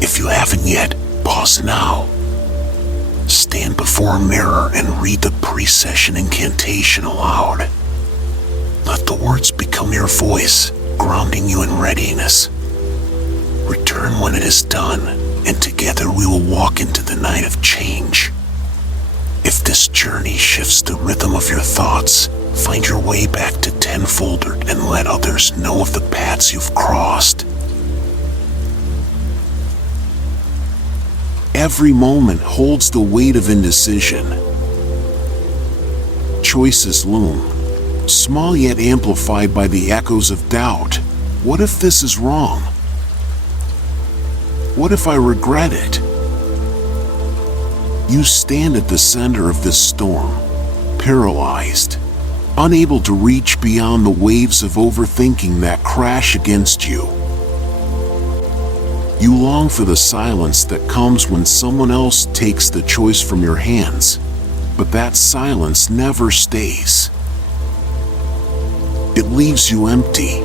If you haven't yet, pause now. Stand before a mirror and read the pre-session incantation aloud. Let the words become your voice, grounding you in readiness. Return when it is done, and together we will walk into the night of change. If this journey shifts the rhythm of your thoughts, find your way back to tenfold and let others know of the paths you've crossed. Every moment holds the weight of indecision. Choices loom, small yet amplified by the echoes of doubt. What if this is wrong? What if I regret it? You stand at the center of this storm, paralyzed, unable to reach beyond the waves of overthinking that crash against you. You long for the silence that comes when someone else takes the choice from your hands, but that silence never stays. It leaves you empty,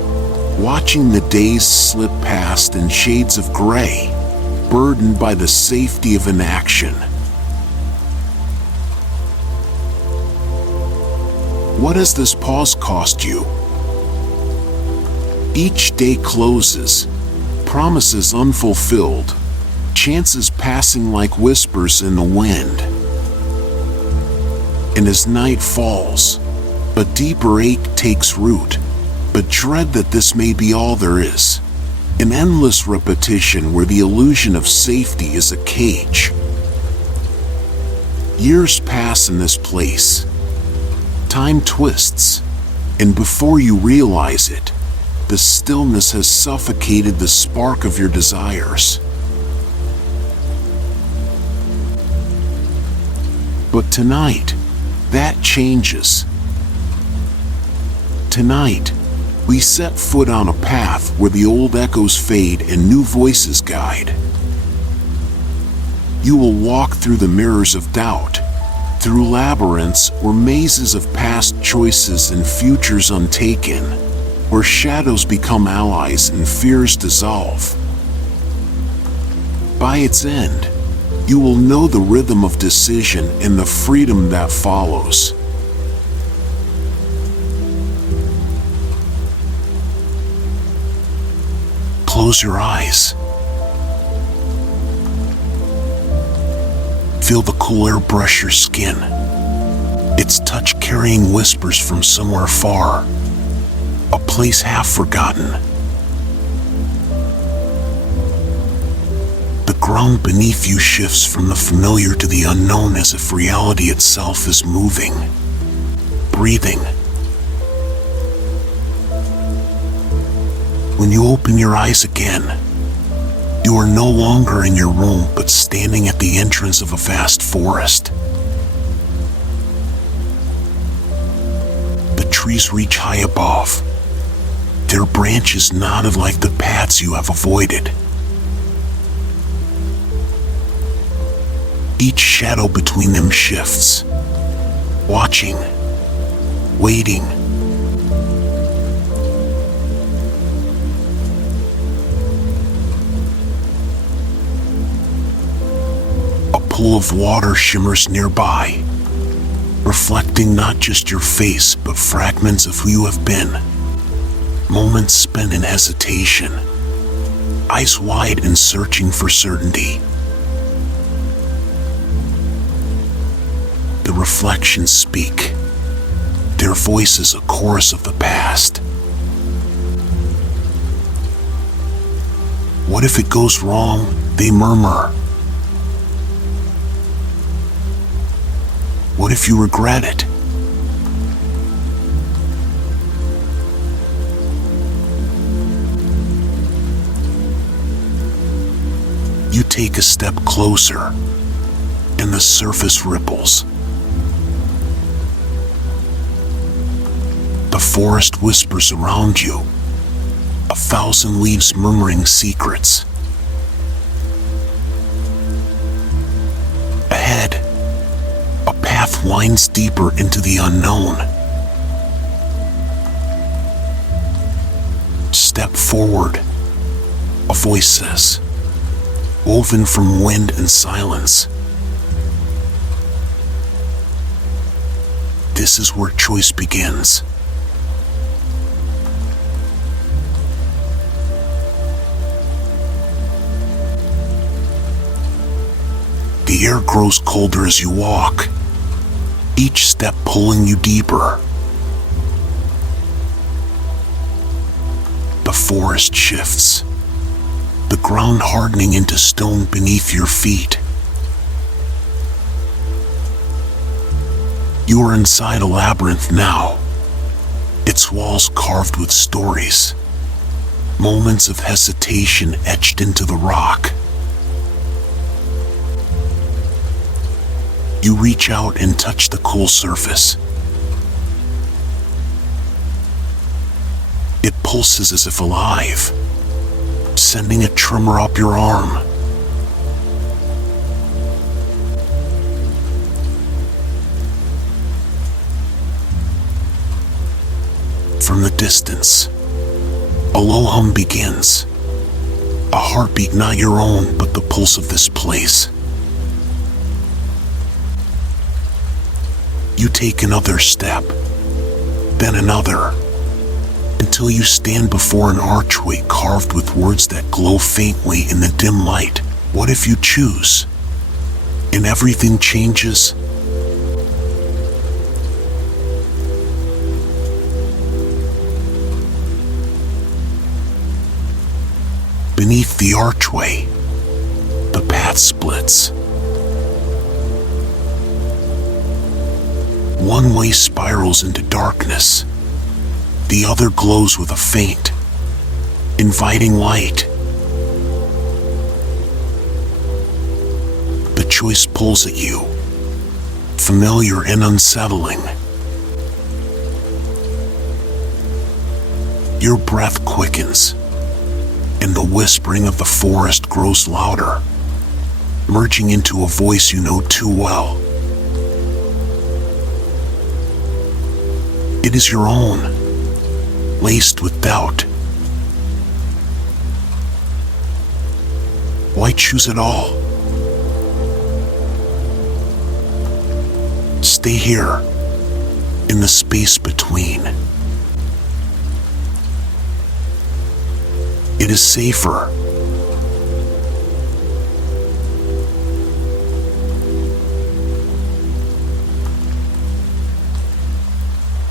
watching the days slip past in shades of gray, burdened by the safety of inaction. What has this pause cost you? Each day closes, promises unfulfilled, chances passing like whispers in the wind. And as night falls, a deeper ache takes root, but dread that this may be all there is. An endless repetition where the illusion of safety is a cage. Years pass in this place. Time twists, and before you realize it, the stillness has suffocated the spark of your desires. But tonight, that changes. Tonight, we set foot on a path where the old echoes fade and new voices guide. You will walk through the mirrors of doubt, through labyrinths or mazes of past choices and futures untaken, where shadows become allies and fears dissolve. By its end, you will know the rhythm of decision and the freedom that follows. Close your eyes. Feel the cool air brush your skin, its touch carrying whispers from somewhere far, a place half forgotten. The ground beneath you shifts from the familiar to the unknown as if reality itself is moving, breathing. When you open your eyes again, you are no longer in your room but standing at the entrance of a vast forest. The trees reach high above, their branches knotted like the paths you have avoided. Each shadow between them shifts, watching, waiting. A pool of water shimmers nearby, reflecting not just your face but fragments of who you have been. Moments spent in hesitation, eyes wide and searching for certainty. The reflections speak, their voices a chorus of the past. What if it goes wrong? They murmur. What if you regret it? You take a step closer, and the surface ripples. The forest whispers around you, 1,000 leaves murmuring secrets. Ahead, a path winds deeper into the unknown. Step forward, a voice says. woven from wind and silence. This is where choice begins. The air grows colder as you walk, each step pulling you deeper. The forest shifts, the ground hardening into stone beneath your feet. You are inside a labyrinth now, its walls carved with stories, moments of hesitation etched into the rock. You reach out and touch the cool surface. It pulses as if alive, sending a tremor up your arm. From the distance, a low hum begins, a heartbeat not your own but the pulse of this place. You take another step, then another, until you stand before an archway carved with words that glow faintly in the dim light. What if you choose? And everything changes? Beneath the archway, the path splits. One way spirals into darkness, the other glows with a faint, inviting light. The choice pulls at you, familiar and unsettling. Your breath quickens, and the whispering of the forest grows louder, merging into a voice you know too well. It is your own, laced with doubt. Why choose it all? Stay here, in the space between. It is safer.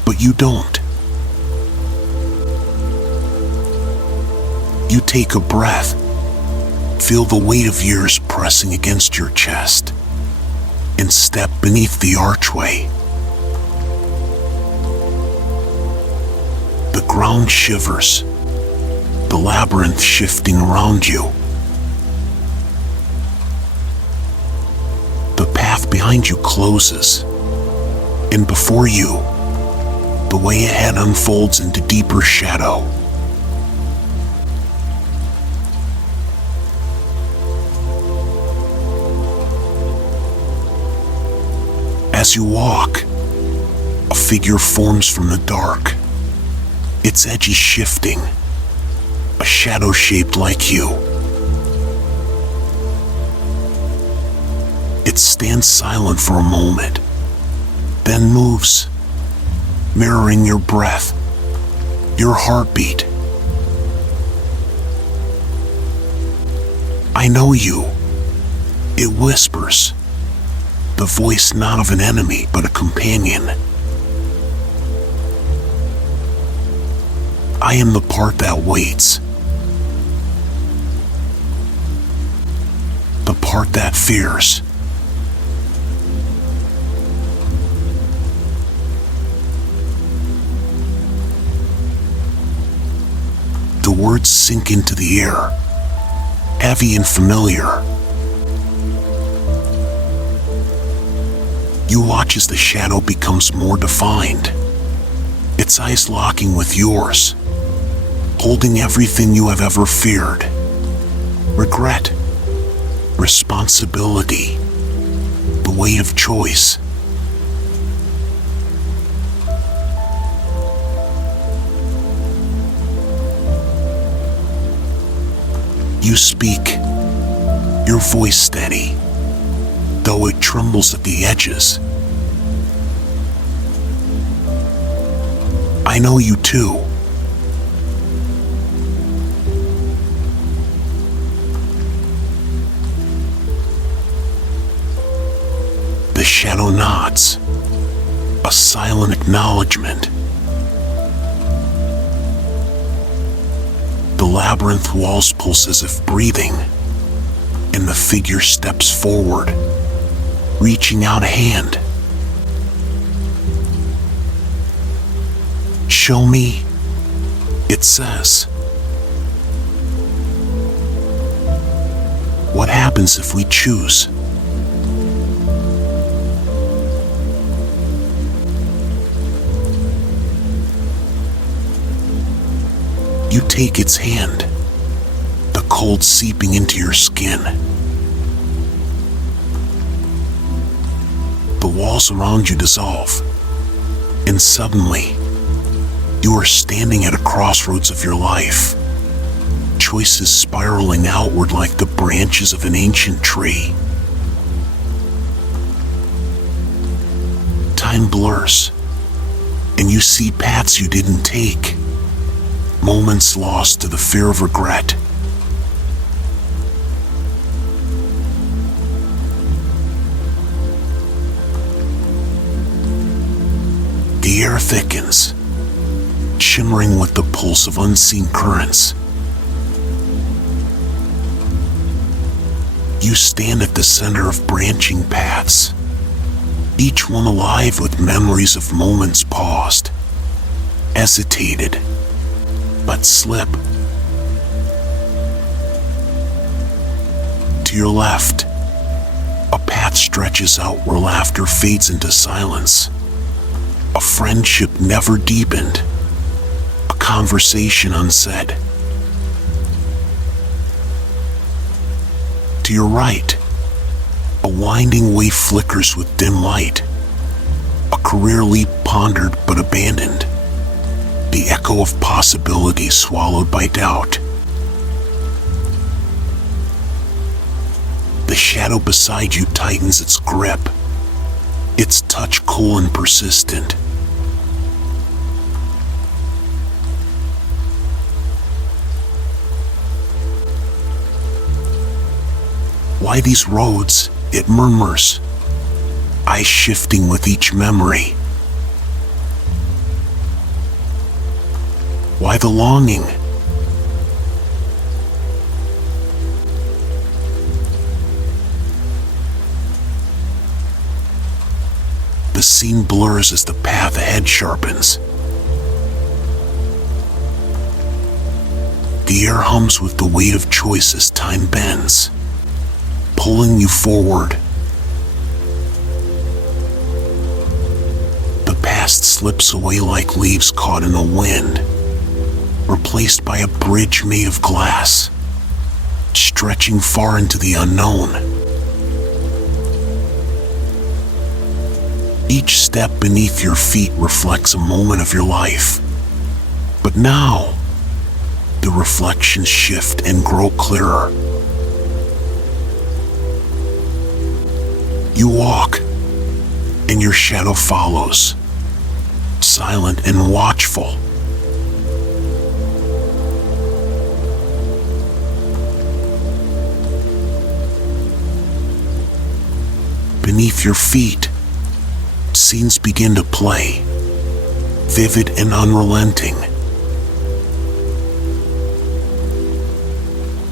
But you don't. You take a breath, feel the weight of years pressing against your chest, and step beneath the archway. The ground shivers, the labyrinth shifting around you. The path behind you closes, and before you, the way ahead unfolds into deeper shadow. As you walk, a figure forms from the dark, its edges shifting, a shadow shaped like you. It stands silent for a moment, then moves, mirroring your breath, your heartbeat. I know you, it whispers, the voice not of an enemy but a companion. I am the part that waits, the part that fears. The words sink into the air, heavy and familiar. You watch as the shadow becomes more defined, its eyes locking with yours, holding everything you have ever feared. Regret, responsibility, the weight of choice. You speak, your voice steady, though it trembles at the edges. I know you too. The shadow nods, a silent acknowledgement. The labyrinth walls pulse as if breathing, and the figure steps forward, reaching out a hand. Show me, it says. What happens if we choose? You take its hand, the cold seeping into your skin. The walls around you dissolve, and suddenly, you are standing at a crossroads of your life, choices spiraling outward like the branches of an ancient tree. Time blurs, and you see paths you didn't take, moments lost to the fear of regret. The air thickens, shimmering with the pulse of unseen currents. You stand at the center of branching paths, each one alive with memories of moments paused, hesitated, but slip. To your left, a path stretches out where laughter fades into silence. A friendship never deepened, a conversation unsaid. To your right, a winding way flickers with dim light, a career leap pondered but abandoned, the echo of possibility swallowed by doubt. The shadow beside you tightens its grip, its touch cool and persistent. Why these roads? It murmurs, eyes shifting with each memory. Why the longing? The scene blurs as the path ahead sharpens. The air hums with the weight of choice as time bends, pulling you forward. The past slips away like leaves caught in the wind, replaced by a bridge made of glass, stretching far into the unknown. Each step beneath your feet reflects a moment of your life. But now, the reflections shift and grow clearer. You walk, and your shadow follows, silent and watchful. Beneath your feet, scenes begin to play, vivid and unrelenting.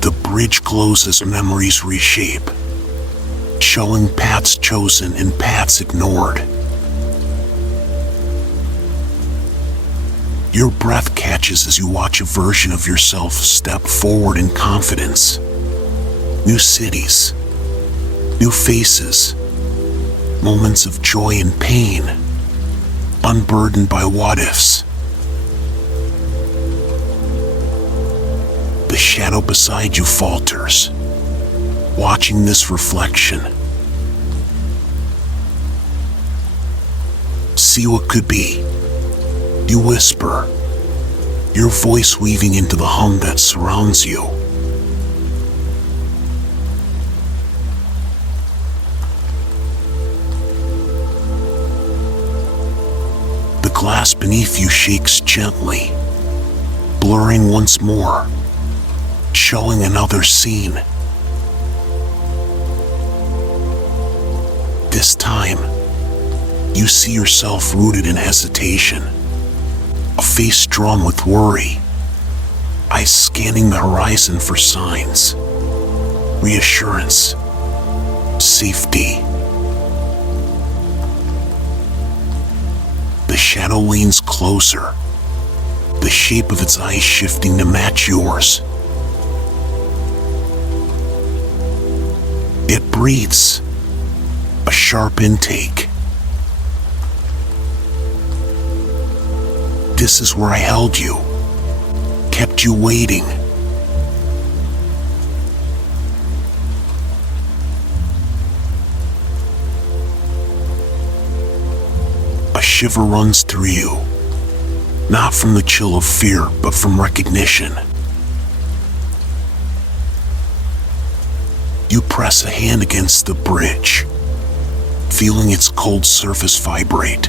The bridge glows as memories reshape, showing paths chosen and paths ignored. Your breath catches as you watch a version of yourself step forward in confidence. New cities, new faces, moments of joy and pain, unburdened by what-ifs. The shadow beside you falters, watching this reflection. See what could be. You whisper, your voice weaving into the hum that surrounds you. glass beneath you shakes gently, blurring once more, showing another scene. This time, you see yourself rooted in hesitation, a face drawn with worry, eyes scanning the horizon for signs, reassurance, safety. The shadow leans closer, the shape of its eyes shifting to match yours. It breathes, a sharp intake. This is where I held you, kept you waiting. A shiver runs through you, not from the chill of fear, but from recognition. You press a hand against the bridge, feeling its cold surface vibrate,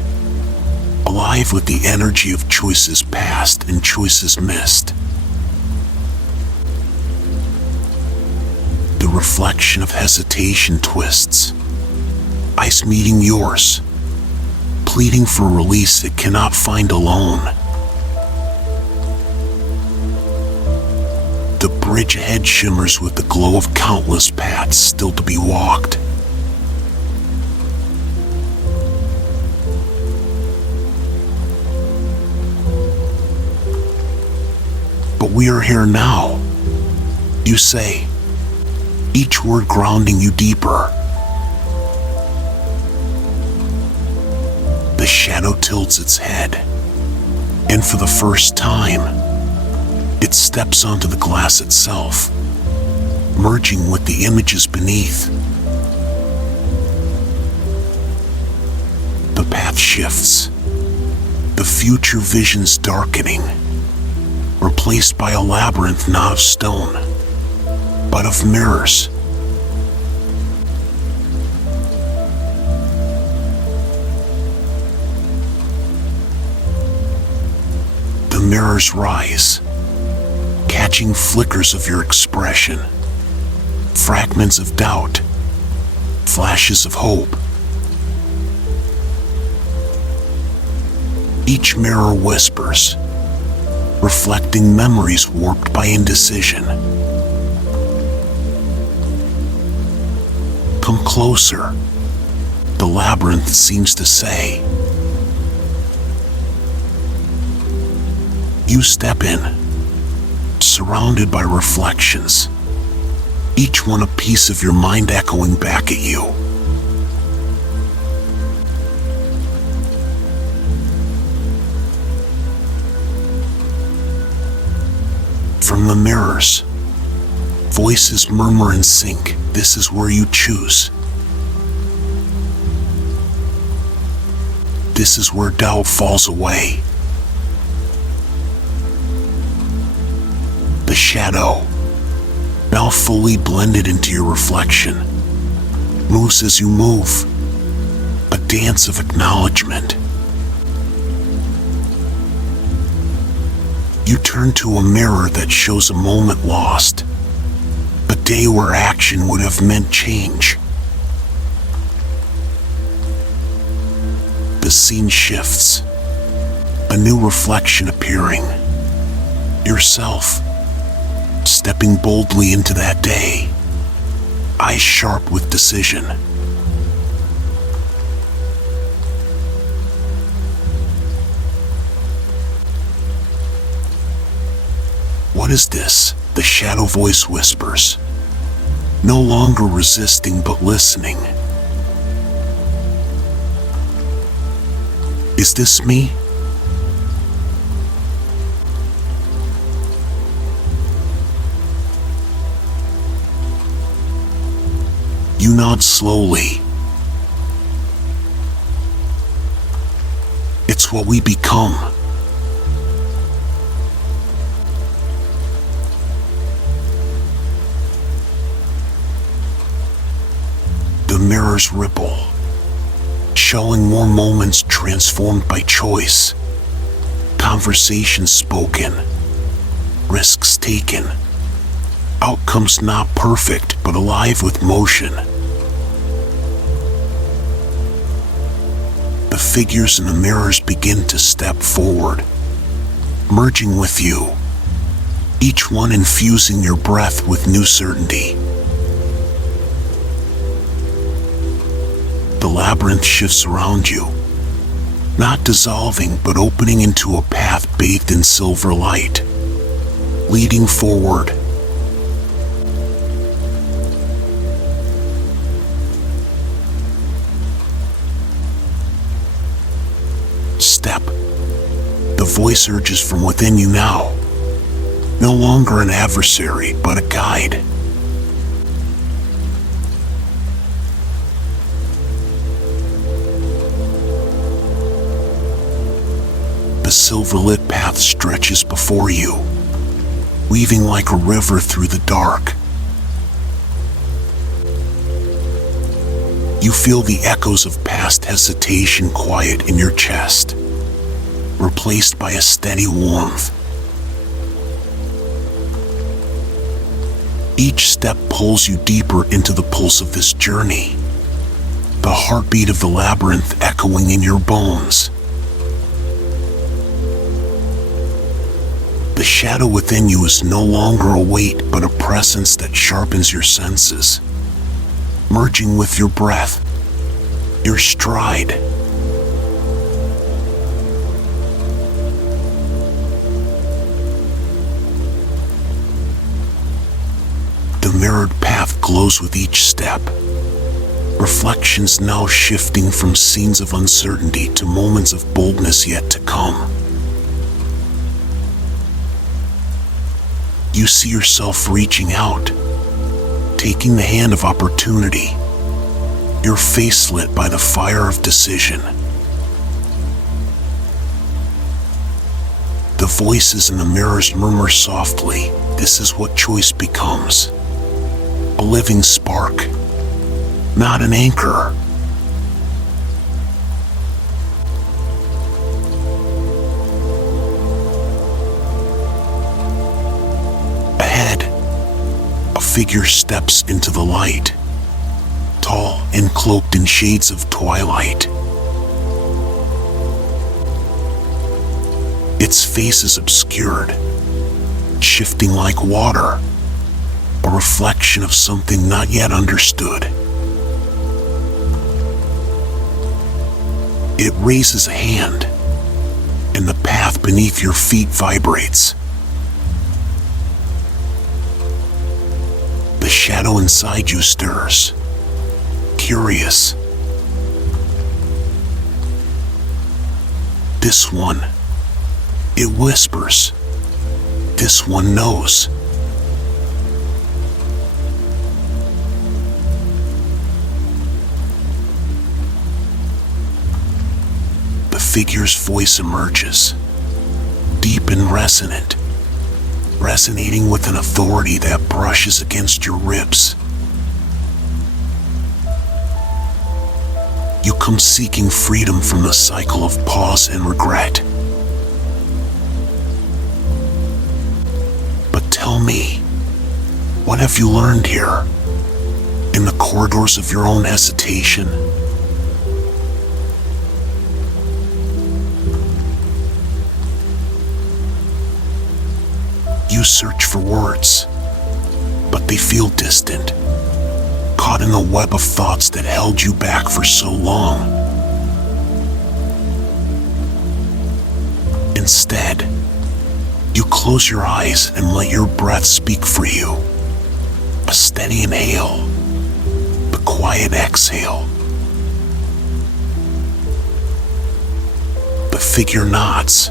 alive with the energy of choices past and choices missed. The reflection of hesitation twists, ice meeting yours, pleading for release it cannot find alone. The bridge ahead shimmers with the glow of countless paths still to be walked. But we are here now, you say, each word grounding you deeper. The shadow tilts its head, and for the first time, it steps onto the glass itself, merging with the images beneath. The path shifts, the future visions darkening, replaced by a labyrinth not of stone, but of mirrors. The mirrors rise, catching flickers of your expression, fragments of doubt, flashes of hope. Each mirror whispers, reflecting memories warped by indecision. Come closer, the labyrinth seems to say. You step in, surrounded by reflections, each one a piece of your mind echoing back at you. From the mirrors, voices murmur and sync. This is where you choose. This is where doubt falls away. The shadow, now fully blended into your reflection, moves as you move, a dance of acknowledgement. You turn to a mirror that shows a moment lost, a day where action would have meant change. The scene shifts, a new reflection appearing. Yourself, stepping boldly into that day, eyes sharp with decision. What is this? The shadow voice whispers, no longer resisting but listening. Is this me? You nod slowly. It's what we become. The mirrors ripple, showing more moments transformed by choice, conversations spoken, risks taken, outcomes not perfect but alive with motion. The figures in the mirrors begin to step forward, merging with you, each one infusing your breath with new certainty. The labyrinth shifts around you, not dissolving but opening into a path bathed in silver light, leading forward. Step. The voice urges from within you now, no longer an adversary but a guide. The silver-lit path stretches before you, weaving like a river through the dark. You feel the echoes of past hesitation quiet in your chest, replaced by a steady warmth. Each step pulls you deeper into the pulse of this journey, the heartbeat of the labyrinth echoing in your bones. The shadow within you is no longer a weight but a presence that sharpens your senses, merging with your breath, your stride. The mirrored path glows with each step, reflections now shifting from scenes of uncertainty to moments of boldness yet to come. You see yourself reaching out, taking the hand of opportunity, your face lit by the fire of decision. The voices in the mirrors murmur softly, "This is what choice becomes. A living spark, not an anchor." Figure steps into the light, tall and cloaked in shades of twilight. Its face is obscured, shifting like water, a reflection of something not yet understood. It raises a hand, and the path beneath your feet vibrates. The shadow inside you stirs, curious. This one, it whispers. This one knows. The figure's voice emerges, deep and resonant, resonating with an authority that brushes against your ribs. You come seeking freedom from the cycle of pause and regret. But tell me, what have you learned here, in the corridors of your own hesitation? You search for words, but they feel distant, caught in the web of thoughts that held you back for so long. Instead, you close your eyes and let your breath speak for you. A steady inhale, the quiet exhale. The figure nods,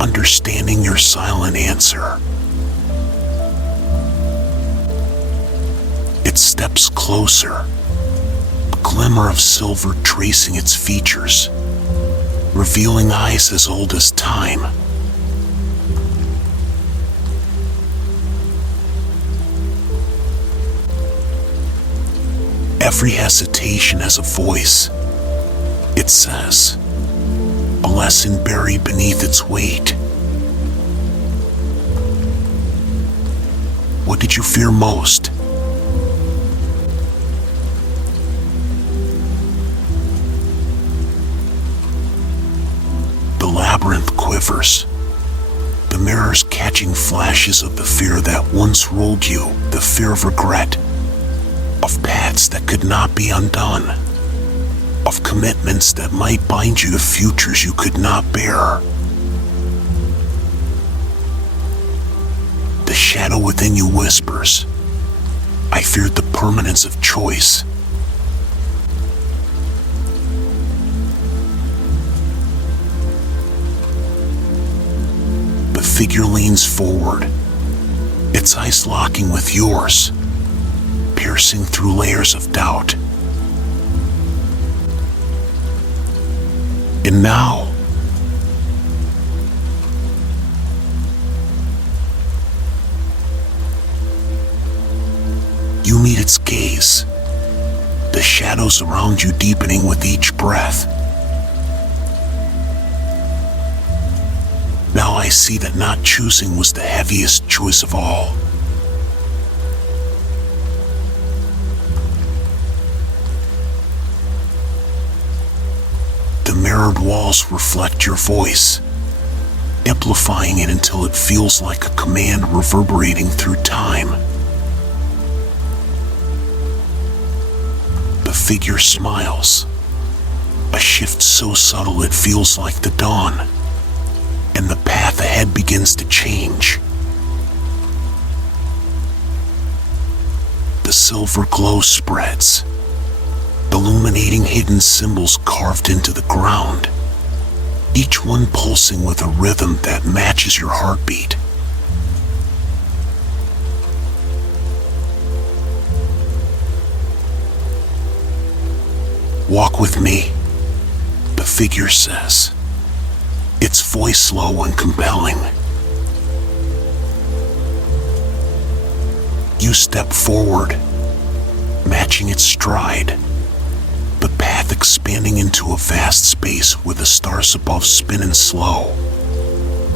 understanding your silent answer. It steps closer, a glimmer of silver tracing its features, revealing eyes as old as time. Every hesitation has a voice. It says, "A lesson buried beneath its weight. What did you fear most? The labyrinth quivers, the mirrors catching flashes of the fear that once ruled you, the fear of regret, of paths that could not be undone, of commitments that might bind you to futures you could not bear. The shadow within you whispers, I feared the permanence of choice. The figure leans forward, its eyes locking with yours, piercing through layers of doubt. And now, you meet its gaze, the shadows around you deepening with each breath. Now I see that not choosing was the heaviest choice of all. The mirrored walls reflect your voice, amplifying it until it feels like a command reverberating through time. The figure smiles, a shift so subtle it feels like the dawn, and the path ahead begins to change. The silver glow spreads, illuminating hidden symbols carved into the ground, each one pulsing with a rhythm that matches your heartbeat. Walk with me, the figure says, its voice low and compelling. You step forward, matching its stride, the path expanding into a vast space where the stars above spin in slow,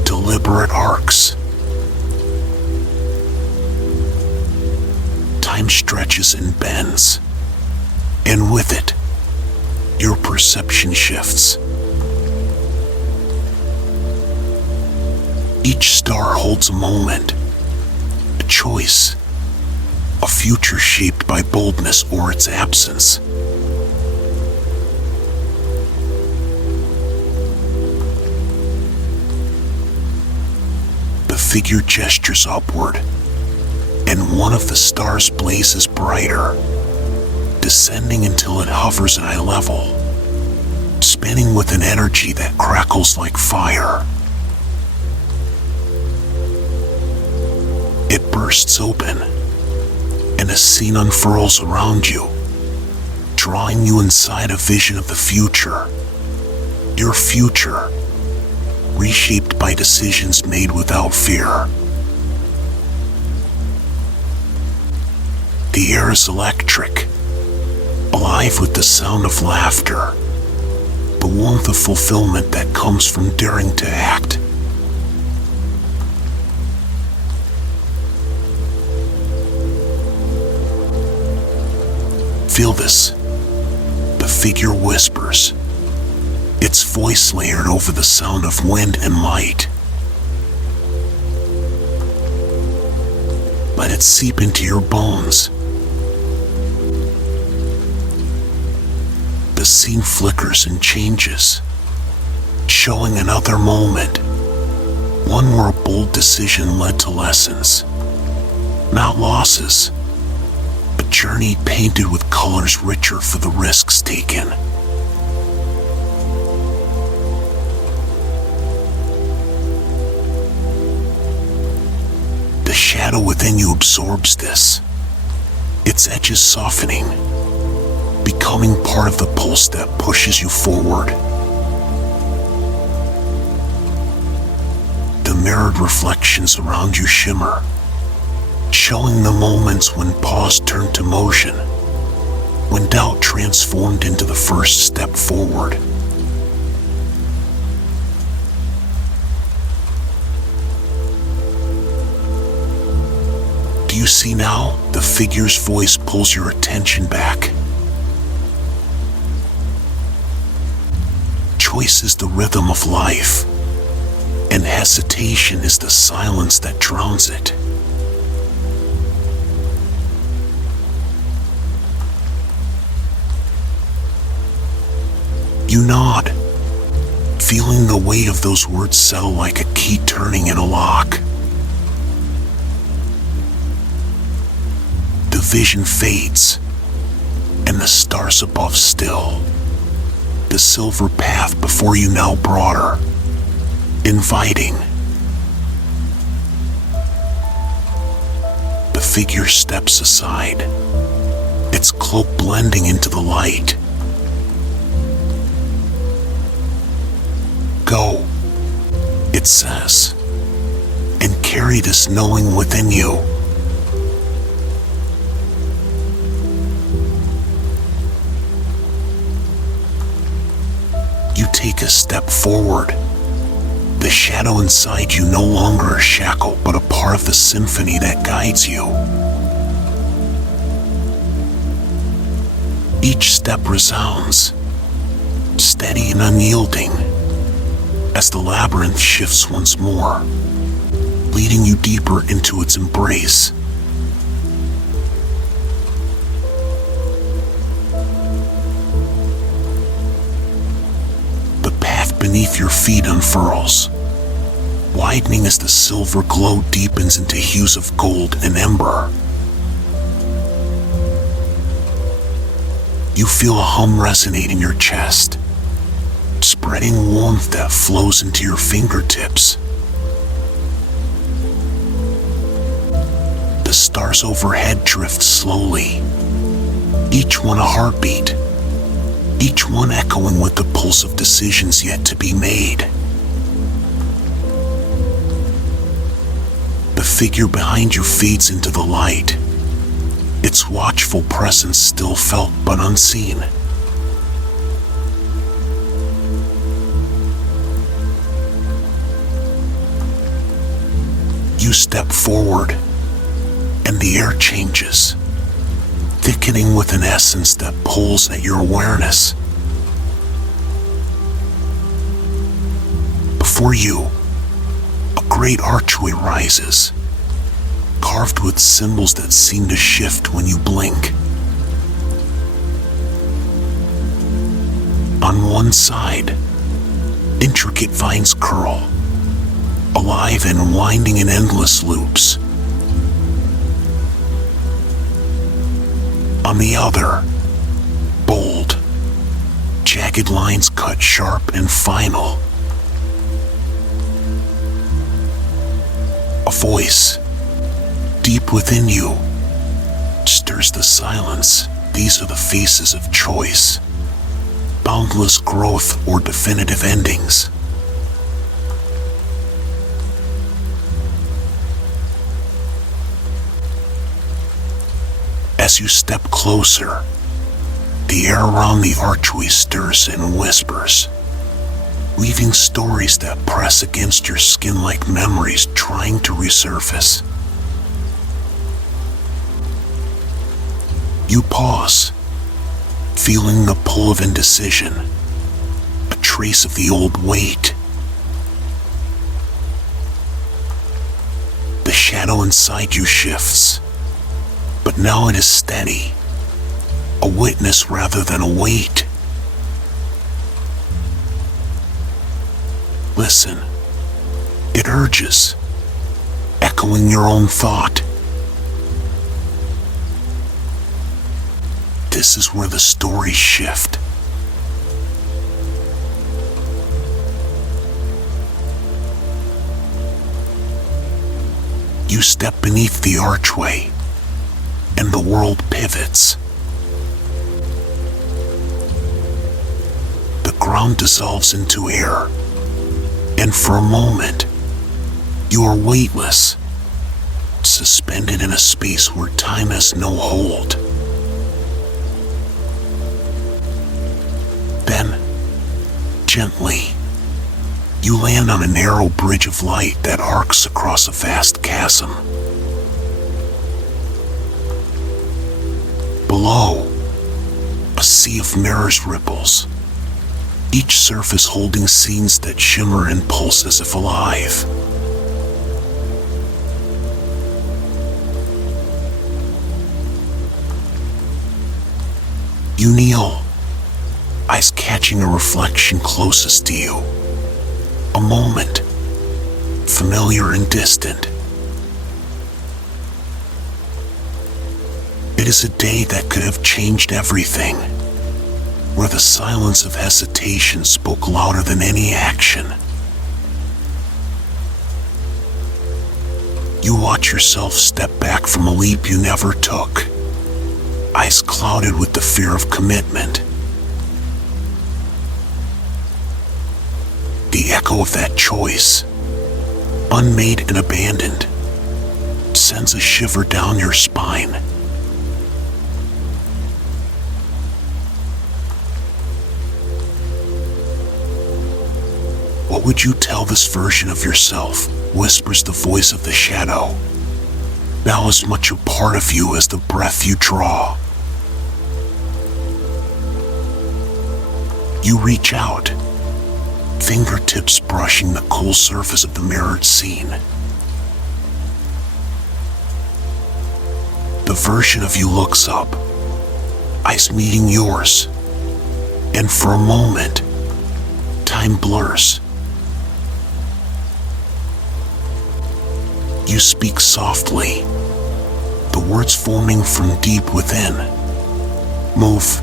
deliberate arcs. Time stretches and bends, and with it, your perception shifts. Each star holds a moment, a choice, a future shaped by boldness or its absence. The figure gestures upward, and one of the stars blazes brighter, descending until it hovers at eye level, spinning with an energy that crackles like fire. It bursts open, and a scene unfurls around you, drawing you inside a vision of the future. Your future, reshaped by decisions made without fear. The air is electric, alive with the sound of laughter, the warmth of fulfillment that comes from daring to act. Feel this, the figure whispers, its voice layered over the sound of wind and light. Let it seep into your bones. The scene flickers and changes, showing another moment, one where a bold decision led to lessons, not losses, a journey painted with colors richer for the risks taken. The shadow within you absorbs this, its edges softening, becoming part of the pulse that pushes you forward. The mirrored reflections around you shimmer, showing the moments when pause turned to motion, when doubt transformed into the first step forward. Do you see now? The figure's voice pulls your attention back. Choice is the rhythm of life, and hesitation is the silence that drowns it. You nod, feeling the weight of those words settle like a key turning in a lock. The vision fades, and the stars above still. The silver path before you now broader, inviting. The figure steps aside, its cloak blending into the light. Go, it says, and carry this knowing within you. You take a step forward. The shadow inside you no longer a shackle, but a part of the symphony that guides you. Each step resounds, steady and unyielding, as the labyrinth shifts once more, leading you deeper into its embrace. The path beneath your feet unfurls, widening as the silver glow deepens into hues of gold and ember. You feel a hum resonate in your chest, spreading warmth that flows into your fingertips. The stars overhead drift slowly, each one a heartbeat, each one echoing with the pulse of decisions yet to be made. The figure behind you fades into the light, its watchful presence still felt but unseen. You step forward, and the air changes, thickening with an essence that pulls at your awareness. Before you, a great archway rises, carved with symbols that seem to shift when you blink. On one side, intricate vines curl, alive and winding in endless loops. On the other, bold, jagged lines cut sharp and final. A voice, deep within you, stirs the silence. These are the faces of choice, boundless growth or definitive endings. As you step closer, the air around the archway stirs and whispers, weaving stories that press against your skin like memories trying to resurface. You pause, feeling the pull of indecision, a trace of the old weight. The shadow inside you shifts, but now it is steady, a witness rather than a weight. Listen, it urges, echoing your own thought. This is where the stories shift. You step beneath the archway, and the world pivots. The ground dissolves into air, and for a moment, you are weightless, suspended in a space where time has no hold. Then, gently, you land on a narrow bridge of light that arcs across a vast chasm. Below, a sea of mirrors ripples, each surface holding scenes that shimmer and pulse as if alive. You kneel, eyes catching a reflection closest to you. A moment, familiar and distant. It is a day that could have changed everything, where the silence of hesitation spoke louder than any action. You watch yourself step back from a leap you never took, eyes clouded with the fear of commitment. The echo of that choice, unmade and abandoned, sends a shiver down your spine. What would you tell this version of yourself? Whispers the voice of the shadow, now as much a part of you as the breath you draw. You reach out, fingertips brushing the cool surface of the mirrored scene. The version of you looks up, eyes meeting yours, and for a moment, time blurs. You speak softly, the words forming from deep within. Move.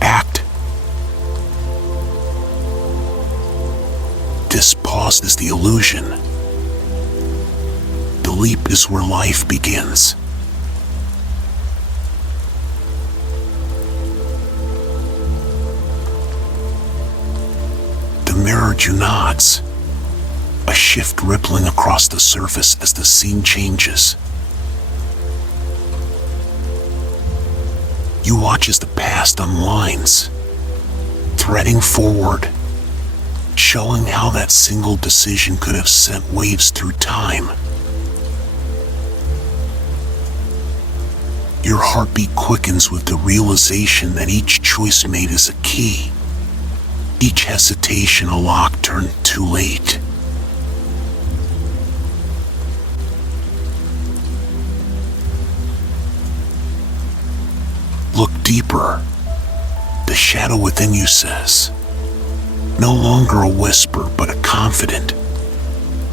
Act. This pause is the illusion. The leap is where life begins. The mirrored you nods, a shift rippling across the surface as the scene changes. You watch as the past unwinds, threading forward, showing how that single decision could have sent waves through time. Your heartbeat quickens with the realization that each choice made is a key, each hesitation a lock turned too late. Look deeper, the shadow within you says, no longer a whisper but a confident,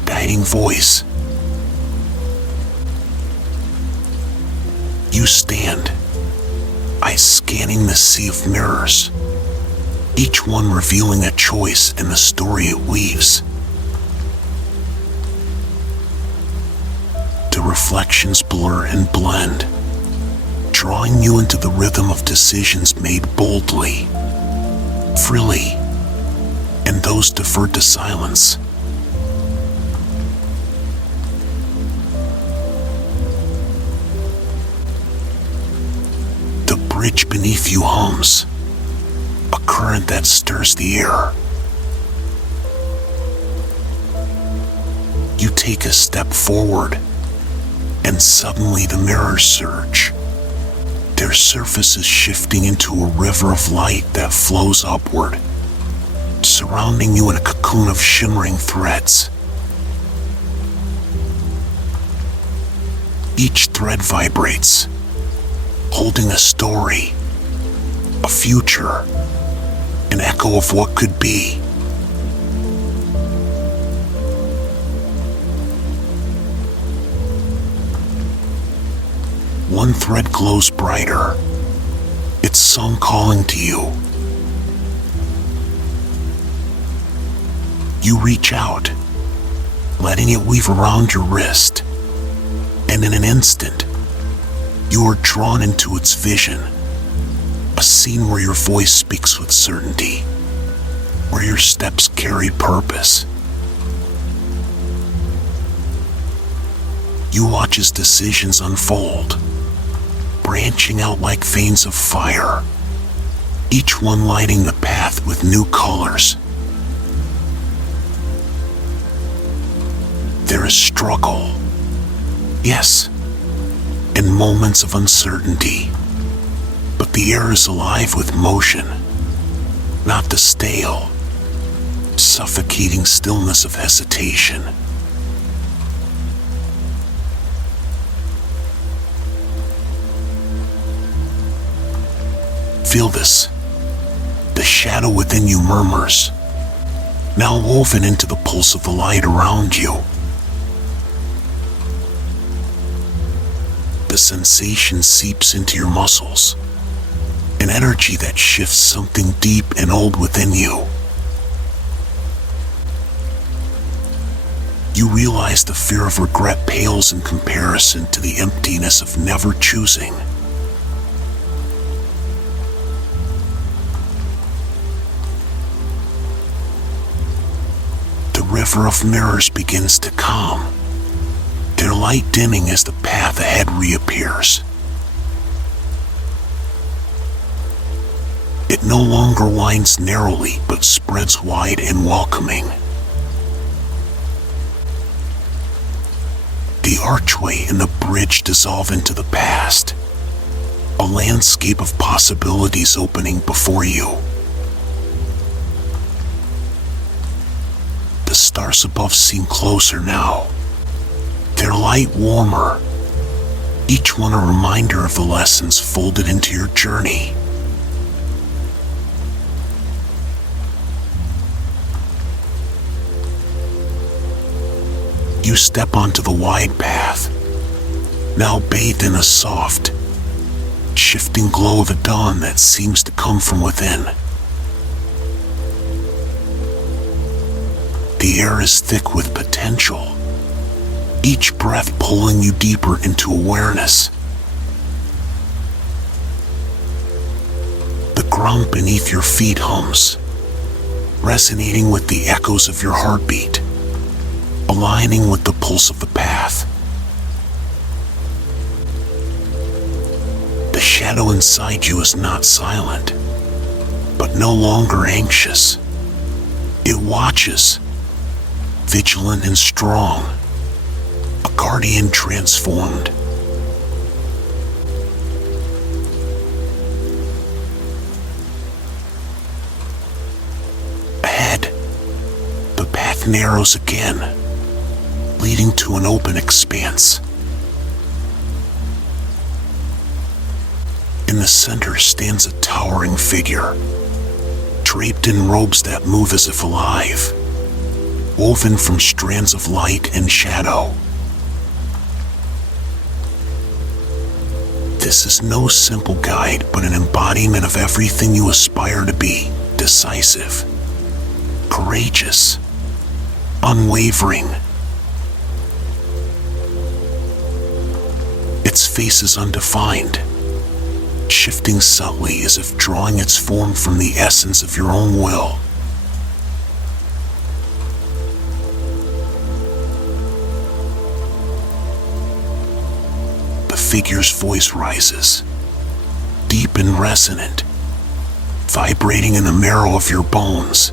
guiding voice. You stand, eyes scanning the sea of mirrors, each one revealing a choice in the story it weaves. The reflections blur and blend, drawing you into the rhythm of decisions made boldly, freely, and those deferred to silence. The bridge beneath you hums, a current that stirs the air. You take a step forward, and suddenly the mirrors surge, their surfaces shifting into a river of light that flows upward, surrounding you in a cocoon of shimmering threads. Each thread vibrates, holding a story, a future, an echo of what could be. One thread glows brighter, its song calling to you. You reach out, letting it weave around your wrist, and in an instant, you are drawn into its vision, a scene where your voice speaks with certainty, where your steps carry purpose. You watch as decisions unfold, branching out like veins of fire, each one lighting the path with new colors. There is struggle, yes, and moments of uncertainty. But the air is alive with motion, not the stale, suffocating stillness of hesitation. Feel this. The shadow within you murmurs, now woven into the pulse of the light around you. The sensation seeps into your muscles, an energy that shifts something deep and old within you. You realize the fear of regret pales in comparison to the emptiness of never choosing. The river of mirrors begins to calm, their light dimming as the path ahead reappears. It no longer winds narrowly, but spreads wide and welcoming. The archway and the bridge dissolve into the past, a landscape of possibilities opening before you. The stars above seem closer now, their light warmer, each one a reminder of the lessons folded into your journey. You step onto the wide path, now bathed in a soft, shifting glow of the dawn that seems to come from within. The air is thick with potential, each breath pulling you deeper into awareness. The ground beneath your feet hums, resonating with the echoes of your heartbeat, aligning with the pulse of the path. The shadow inside you is not silent, but no longer anxious. It watches, vigilant and strong, a guardian transformed. Ahead, the path narrows again, leading to an open expanse. In the center stands a towering figure, draped in robes that move as if alive, woven from strands of light and shadow. This is no simple guide, but an embodiment of everything you aspire to be: decisive, courageous, unwavering. Its face is undefined, shifting subtly as if drawing its form from the essence of your own will. The figure's voice rises, deep and resonant, vibrating in the marrow of your bones.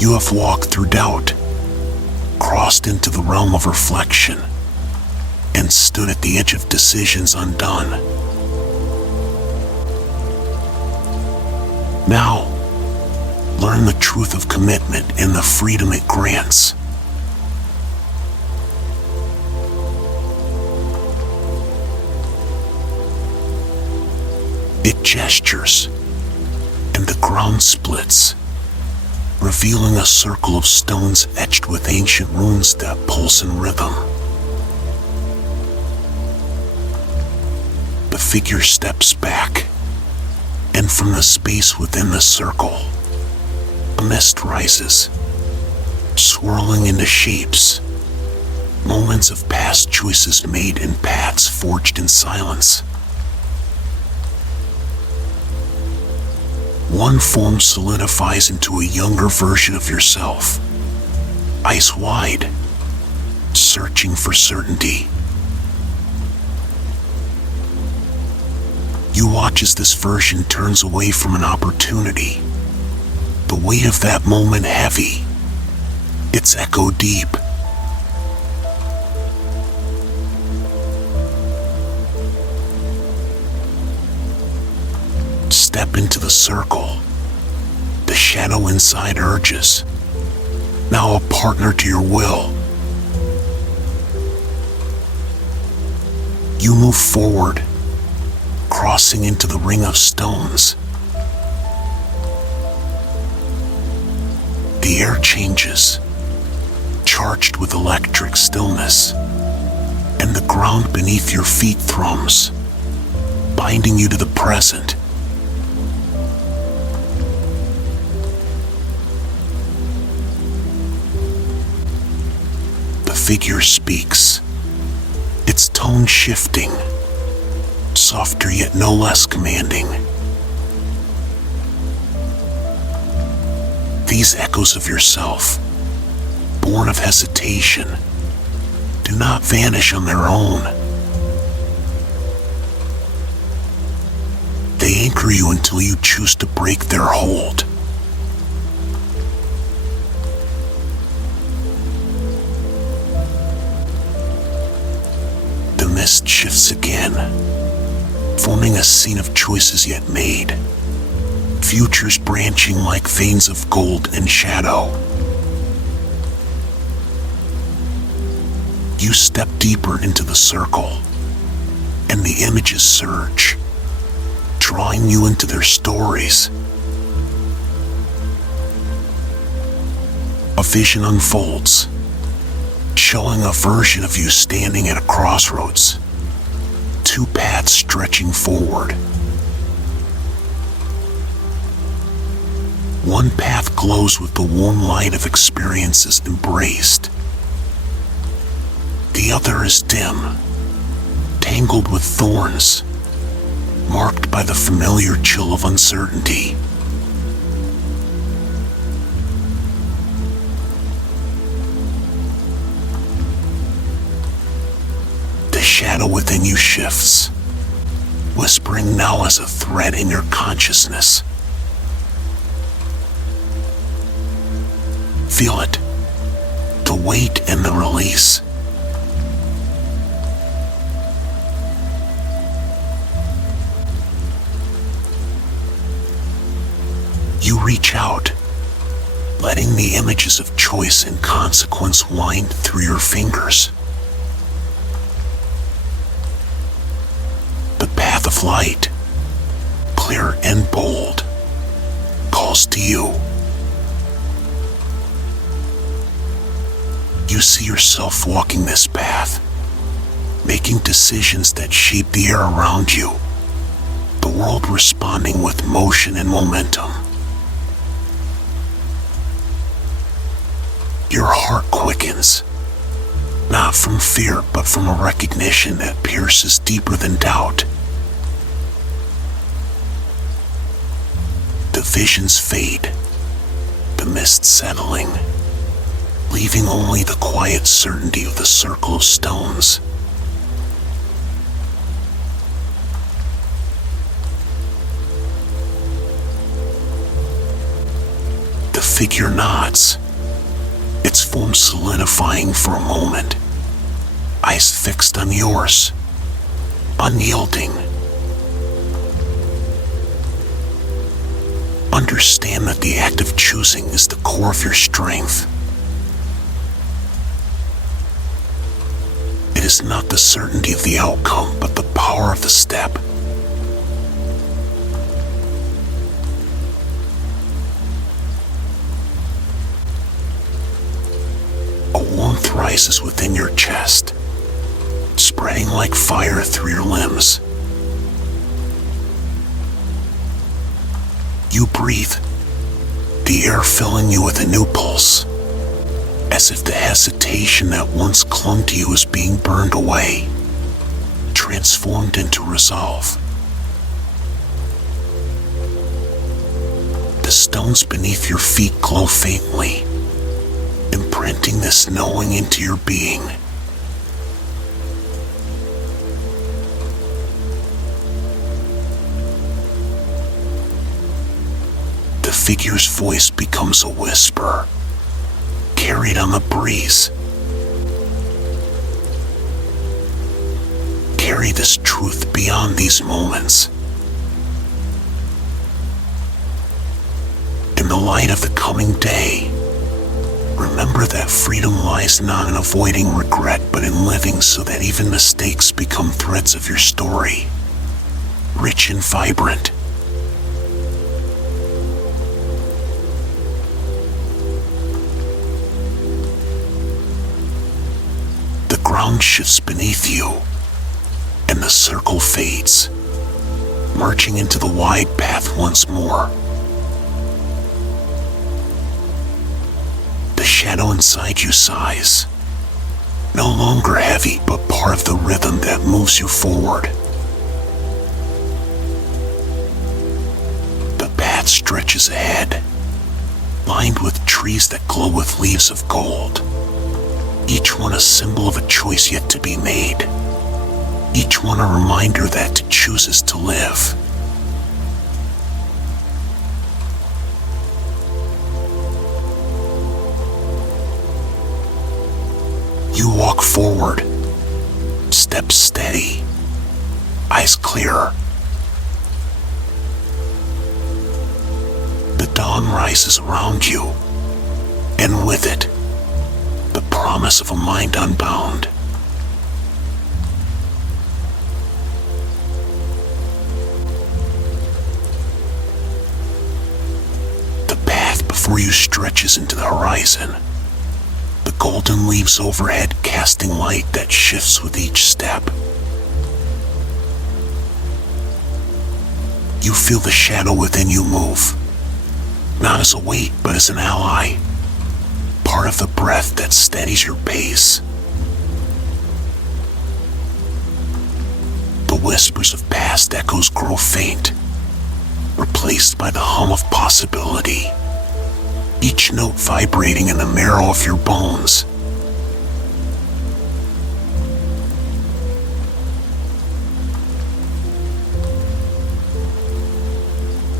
You have walked through doubt, crossed into the realm of reflection, and stood at the edge of decisions undone. Now, learn the truth of commitment and the freedom it grants. It gestures, and the ground splits, revealing a circle of stones etched with ancient runes that pulse in rhythm. The figure steps back, and from the space within the circle, a mist rises, swirling into shapes, moments of past choices made and paths forged in silence. One form solidifies into a younger version of yourself, eyes wide, searching for certainty. You watch as this version turns away from an opportunity, the weight of that moment heavy, its echo deep. step into the circle, the shadow inside urges, now a partner to your will. You move forward, crossing into the ring of stones. The air changes, charged with electric stillness, and the ground beneath your feet thrums, binding you to the present. The figure speaks, its tone shifting, softer yet no less commanding. These echoes of yourself, born of hesitation, do not vanish on their own. They anchor you until you choose to break their hold. The mist shifts again, forming a scene of choices yet made, futures branching like veins of gold and shadow. You step deeper into the circle, and the images surge, drawing you into their stories. A vision unfolds, showing a version of you standing at a crossroads, two paths stretching forward. One path glows with the warm light of experiences embraced. The other is dim, tangled with thorns, marked by the familiar chill of uncertainty. The shadow within you shifts, whispering now as a thread in your consciousness. Feel it, the weight and the release. You reach out, letting the images of choice and consequence wind through your fingers. The path of light, clear and bold, calls to you. You see yourself walking this path, making decisions that shape the air around you, the world responding with motion and momentum. Your heart quickens, not from fear, but from a recognition that pierces deeper than doubt. The visions fade, the mist settling, leaving only the quiet certainty of the circle of stones. The figure nods, its form solidifying for a moment, eyes fixed on yours, unyielding. Understand that the act of choosing is the core of your strength. It is not the certainty of the outcome, but the power of the step. A warmth rises within your chest, spreading like fire through your limbs. You breathe, the air filling you with a new pulse, as if the hesitation that once clung to you is being burned away, transformed into resolve. The stones beneath your feet glow faintly, imprinting this knowing into your being. The figure's voice becomes a whisper, carried on the breeze. Carry this truth beyond these moments. the light of the coming day, remember that freedom lies not in avoiding regret, but in living so that even mistakes become threads of your story, rich and vibrant. The ground shifts beneath you, and the circle fades, merging into the wide path once more. The shadow inside you sighs, no longer heavy, but part of the rhythm that moves you forward. The path stretches ahead, lined with trees that glow with leaves of gold, each one a symbol of a choice yet to be made, each one a reminder that it chooses to live. You walk forward, steps steady, eyes clear. The dawn rises around you, and with it, the promise of a mind unbound. The path before you stretches into the horizon, the golden leaves overhead casting light that shifts with each step. You feel the shadow within you move, not as a weight, but as an ally, part of the breath that steadies your pace. The whispers of past echoes grow faint, replaced by the hum of possibility, each note vibrating in the marrow of your bones.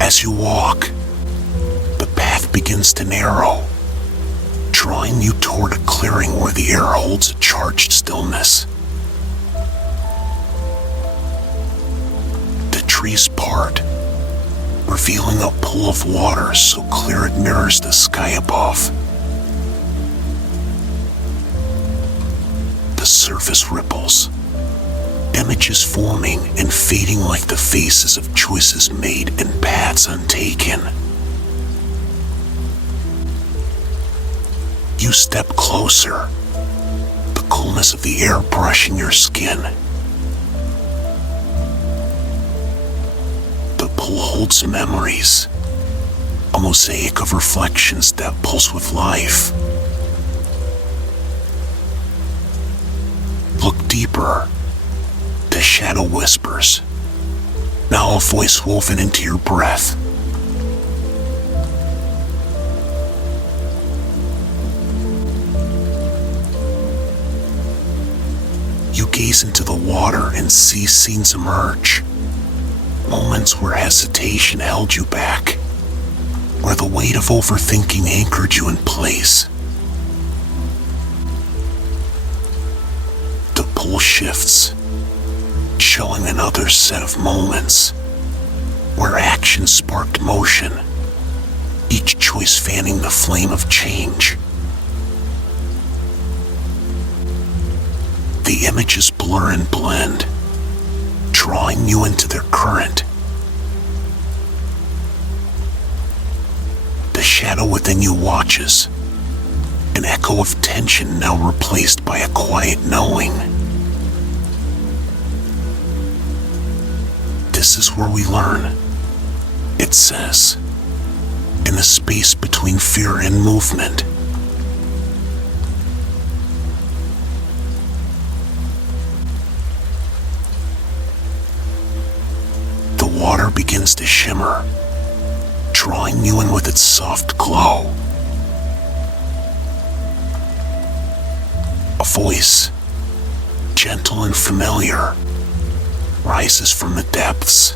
As you walk, the path begins to narrow, drawing you toward a clearing where the air holds a charged stillness. The trees part, revealing a pool of water so clear it mirrors the sky above. The surface ripples, images forming and fading like the faces of choices made and paths untaken. You step closer, the coolness of the air brushing your skin. The pool holds memories, a mosaic of reflections that pulse with life. Look deeper. The shadow whispers, now a voice woven into your breath. You gaze into the water and see scenes emerge, moments where hesitation held you back, where the weight of overthinking anchored you in place. The pool shifts, showing another set of moments where action sparked motion, each choice fanning the flame of change. The images blur and blend, drawing you into their current. The shadow within you watches, an echo of tension now replaced by a quiet knowing. This is where we learn, it says, in the space between fear and movement. The water begins to shimmer, drawing you in with its soft glow. A voice, gentle and familiar, rises from the depths.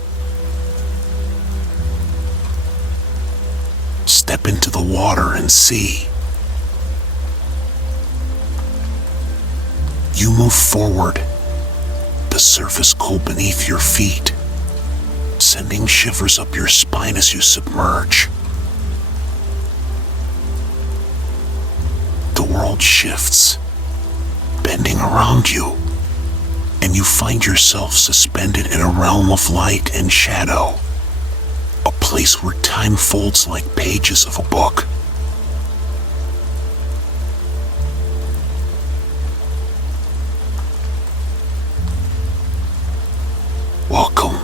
Step into the water and see. You move forward, the surface cold beneath your feet, sending shivers up your spine as you submerge. world shifts, bending around you, and you find yourself suspended in a realm of light and shadow, a place where time folds like pages of a book. Welcome,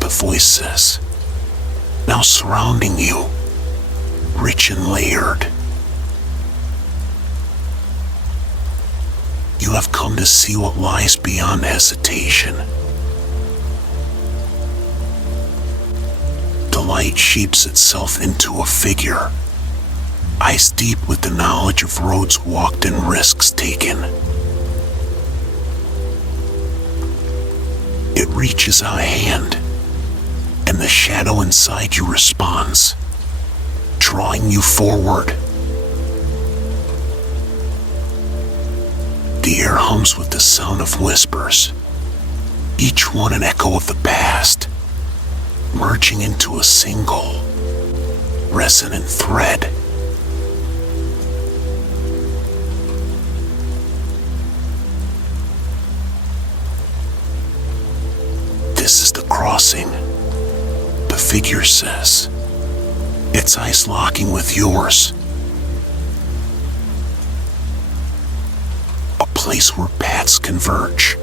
the voice says, now surrounding you, rich and layered. You have come to see what lies beyond hesitation. The light shapes itself into a figure, eyes deep with the knowledge of roads walked and risks taken. It reaches out a hand, and the shadow inside you responds, drawing you forward. The air hums with the sound of whispers, each one an echo of the past, merging into a single, resonant thread. This is the crossing, the figure says, its eyes locking with yours. A place where paths converge,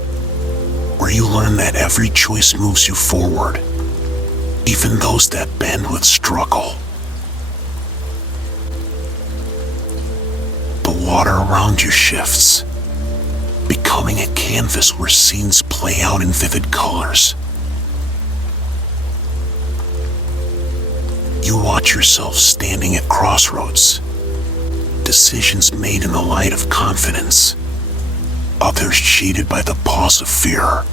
where you learn that every choice moves you forward, even those that bend with struggle. The water around you shifts, becoming a canvas where scenes play out in vivid colors. You watch yourself standing at crossroads, decisions made in the light of confidence, others shaded by the pause of fear.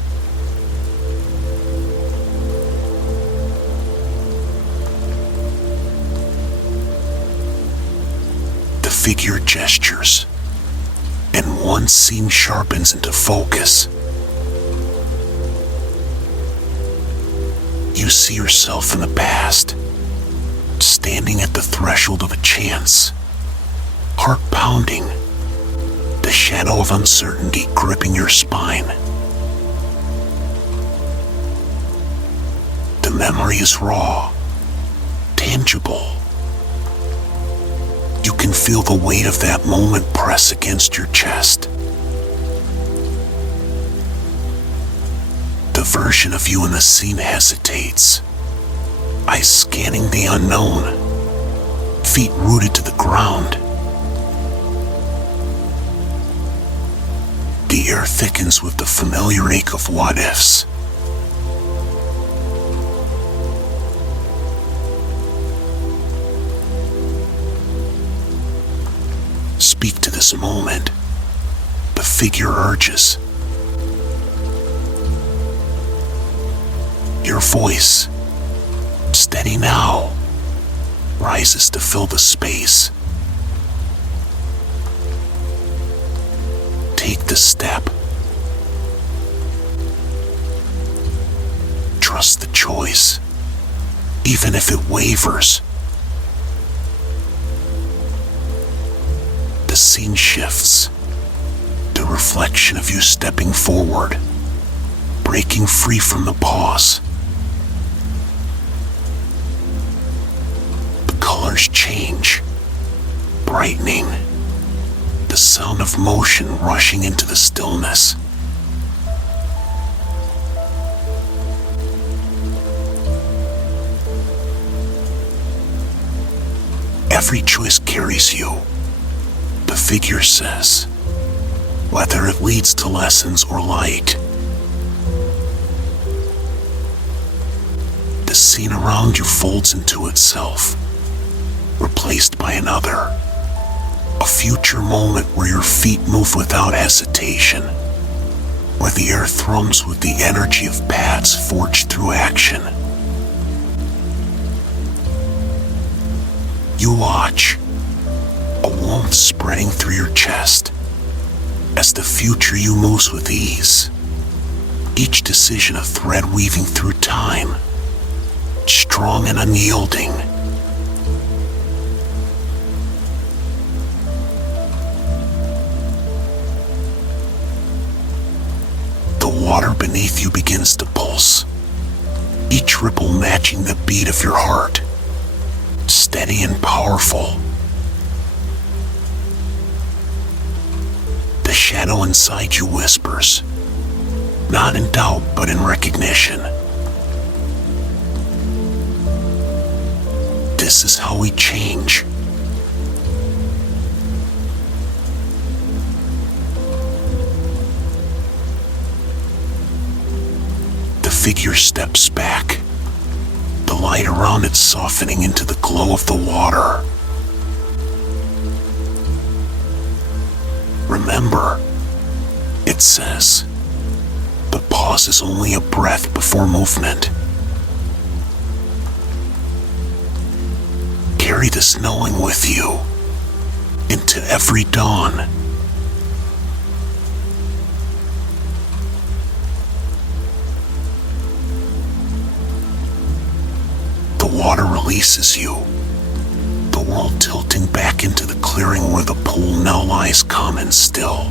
The figure gestures, and one scene sharpens into focus. You see yourself in the past, standing at the threshold of a chance, heart pounding, the shadow of uncertainty gripping your spine. The memory is raw, tangible. You can feel the weight of that moment press against your chest. The version of you in the scene hesitates, eyes scanning the unknown, feet rooted to the ground. The air thickens with the familiar ache of what-ifs. Speak to this moment, the figure urges. Your voice, steady now, rises to fill the space. Take the step. Trust the choice, even if it wavers. The scene shifts, the reflection of you stepping forward, breaking free from the pause. The colors change, brightening, the sound of motion rushing into the stillness. Every choice carries you, the figure says, whether it leads to lessons or light. The scene around you folds into itself, replaced by another, a future moment where your feet move without hesitation, where the air thrums with the energy of paths forged through action. You watch, a warmth spreading through your chest, as the future you moves with ease, each decision a thread weaving through time, strong and unyielding. beneath you begins to pulse, each ripple matching the beat of your heart, steady and powerful. The shadow inside you whispers, not in doubt but in recognition. This is how we change. The figure steps back, the light around it softening into the glow of the water. Remember, it says, the pause is only a breath before movement. Carry this knowing with you into every dawn. The water releases you, the world tilting back into the clearing where the pool now lies calm and still.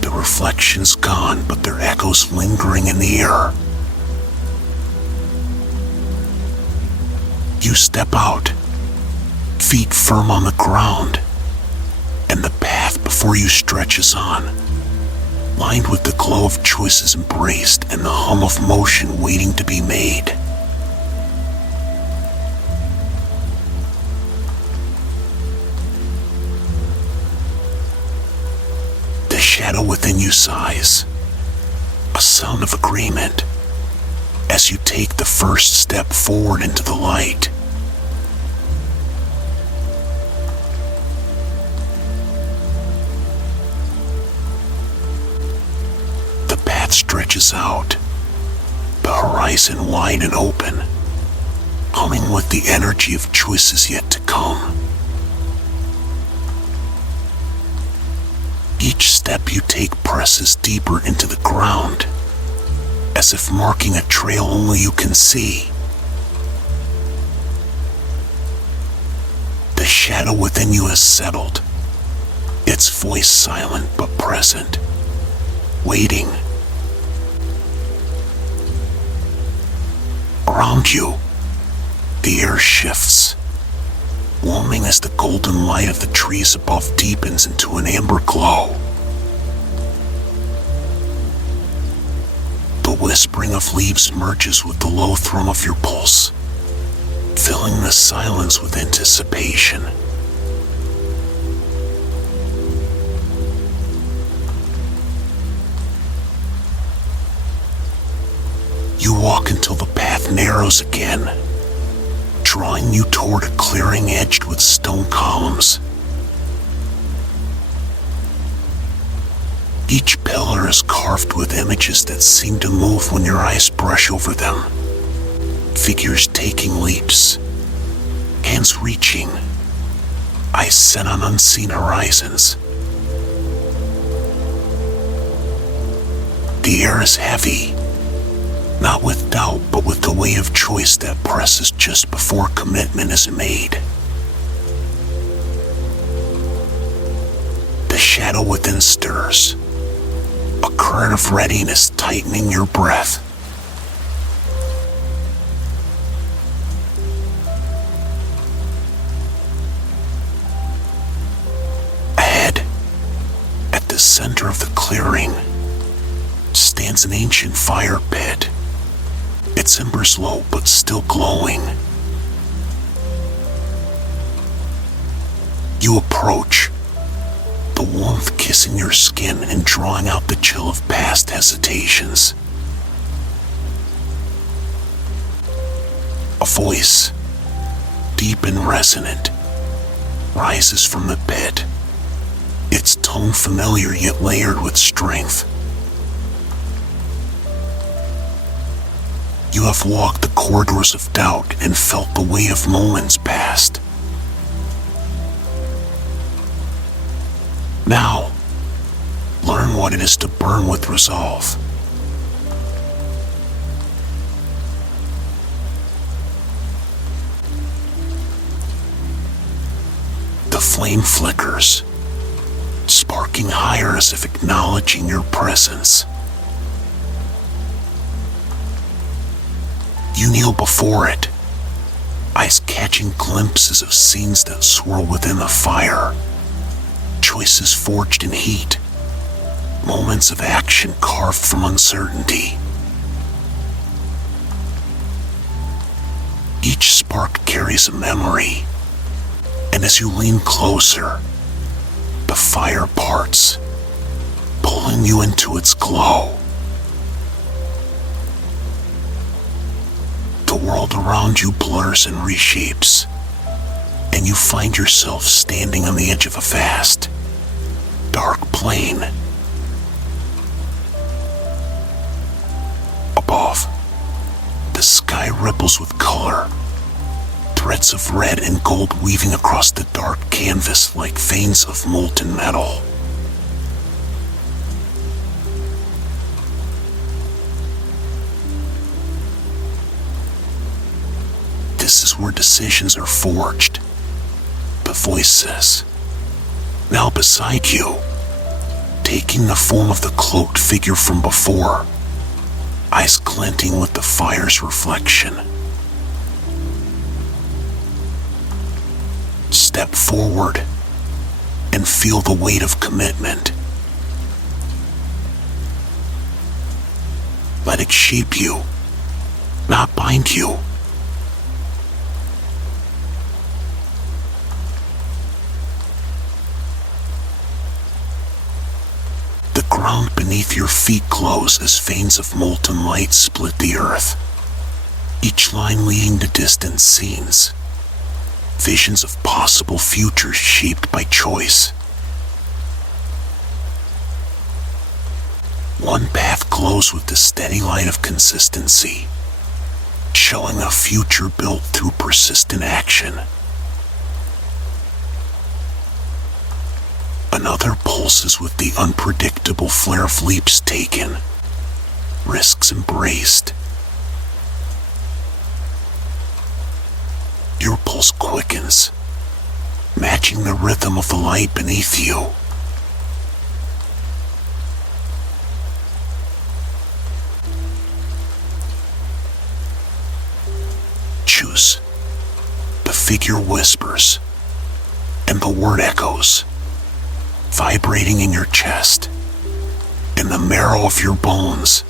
The reflections gone, but their echoes lingering in the air. You step out, feet firm on the ground, and the path before you stretches on, lined with the glow of choices embraced and the hum of motion waiting to be made. The shadow within you sighs, a sound of agreement, as you take the first step forward into the light. The path stretches out, the horizon wide and open, humming with the energy of choices yet to come. Each step you take presses deeper into the ground, as if marking a trail only you can see. The shadow within you has settled, its voice silent but present, waiting. Around you, the air shifts, warming as the golden light of the trees above deepens into an amber glow. The whispering of leaves merges with the low thrum of your pulse, filling the silence with anticipation. You walk until the path narrows again, drawing you toward a clearing edged with stone columns. Each pillar is carved with images that seem to move when your eyes brush over them. Figures taking leaps, hands reaching, eyes set on unseen horizons. The air is heavy, not with doubt, but with the weight of choice that presses just before commitment is made. The shadow within stirs, a current of readiness tightening your breath. Ahead, at the center of the clearing, stands an ancient fire pit, its embers low but still glowing. You approach, the warmth kissing your skin and drawing out the chill of past hesitations. A voice, deep and resonant, rises from the pit, its tone familiar yet layered with strength. You have walked the corridors of doubt and felt the weight of moments past. Now, learn what it is to burn with resolve. The flame flickers, sparking higher as if acknowledging your presence. You kneel before it, eyes catching glimpses of scenes that swirl within the fire. Choices forged in heat, moments of action carved from uncertainty. Each spark carries a memory, and as you lean closer, the fire parts, pulling you into its glow. The world around you blurs and reshapes, and you find yourself standing on the edge of a vast, dark plain. Above, the sky ripples with color, threads of red and gold weaving across the dark canvas like veins of molten metal. This is where decisions are forged. The voice says, now beside you, taking the form of the cloaked figure from before, eyes glinting with the fire's reflection. Step forward and feel the weight of commitment. Let it shape you, not bind you. The ground beneath your feet glows as veins of molten light split the earth, each line leading to distant scenes, visions of possible futures shaped by choice. One path glows with the steady light of consistency, showing a future built through persistent action. Another pulses with the unpredictable flare of leaps taken, risks embraced. Your pulse quickens, matching the rhythm of the light beneath you. Choose. The figure whispers, and the word echoes, vibrating in your chest, in the marrow of your bones.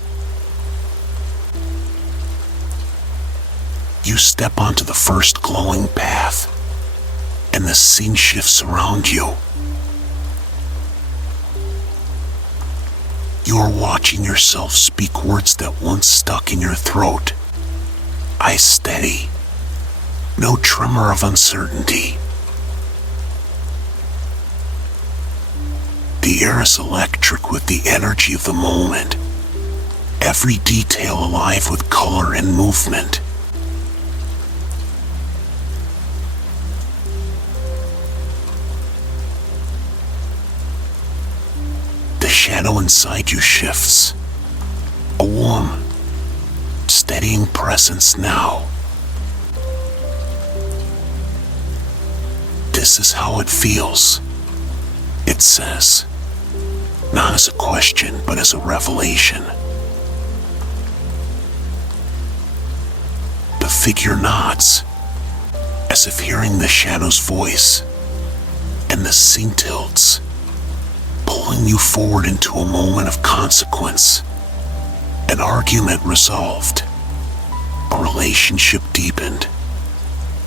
You step onto the first glowing path, and the scene shifts around you. You are watching yourself speak words that once stuck in your throat, eyes steady, no tremor of uncertainty. The air is electric with the energy of the moment, every detail alive with color and movement. The shadow inside you shifts, a warm, steadying presence now. This is how it feels, it says. Not as a question, but as a revelation. The figure nods, as if hearing the shadow's voice, and the scene tilts, pulling you forward into a moment of consequence. An argument resolved, a relationship deepened,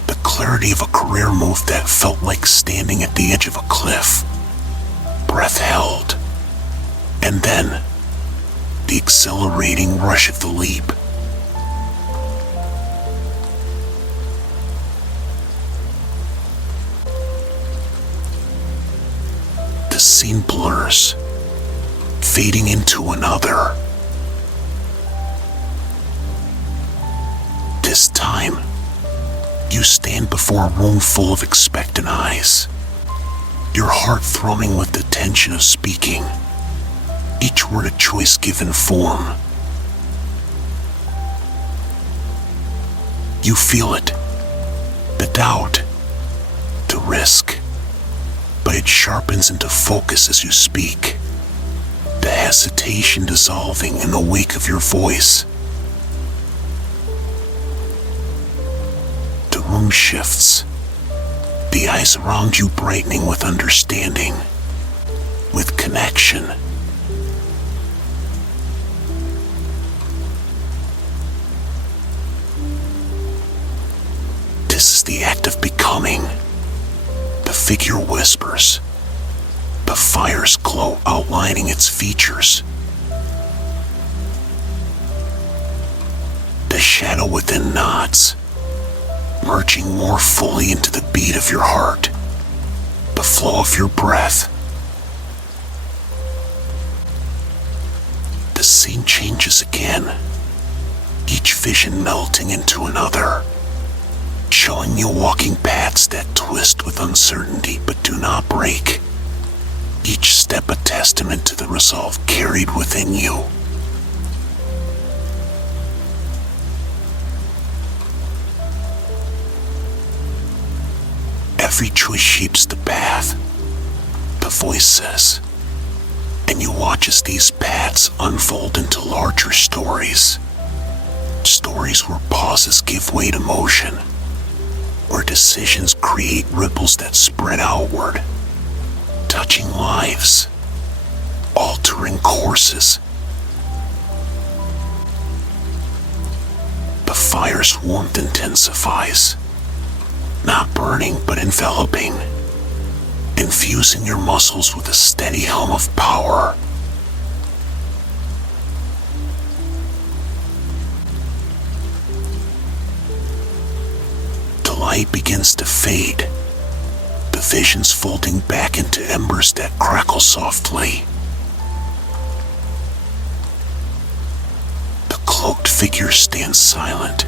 the clarity of a career move that felt like standing at the edge of a cliff, breath held. And then, the exhilarating rush of the leap. The scene blurs, fading into another. This time, you stand before a room full of expectant eyes, your heart thrumming with the tension of speaking. Each word a choice given form. You feel it, the doubt, the risk, but it sharpens into focus as you speak, the hesitation dissolving in the wake of your voice. room shifts, the eyes around you brightening with understanding, with connection. This is the act of becoming. The figure whispers. The fire's glow outlining its features. The shadow within nods, merging more fully into the beat of your heart, the flow of your breath. The scene changes again, each vision melting into another, showing you walking paths that twist with uncertainty but do not break. Each step a testament to the resolve carried within you. Every choice shapes the path, the voice says, and you watch as these paths unfold into larger stories. Stories where pauses give way to motion, where decisions create ripples that spread outward, touching lives, altering courses. The fire's warmth intensifies, not burning but enveloping, infusing your muscles with a steady hum of power. The light begins to fade, the visions folding back into embers that crackle softly. The cloaked figure stands silent,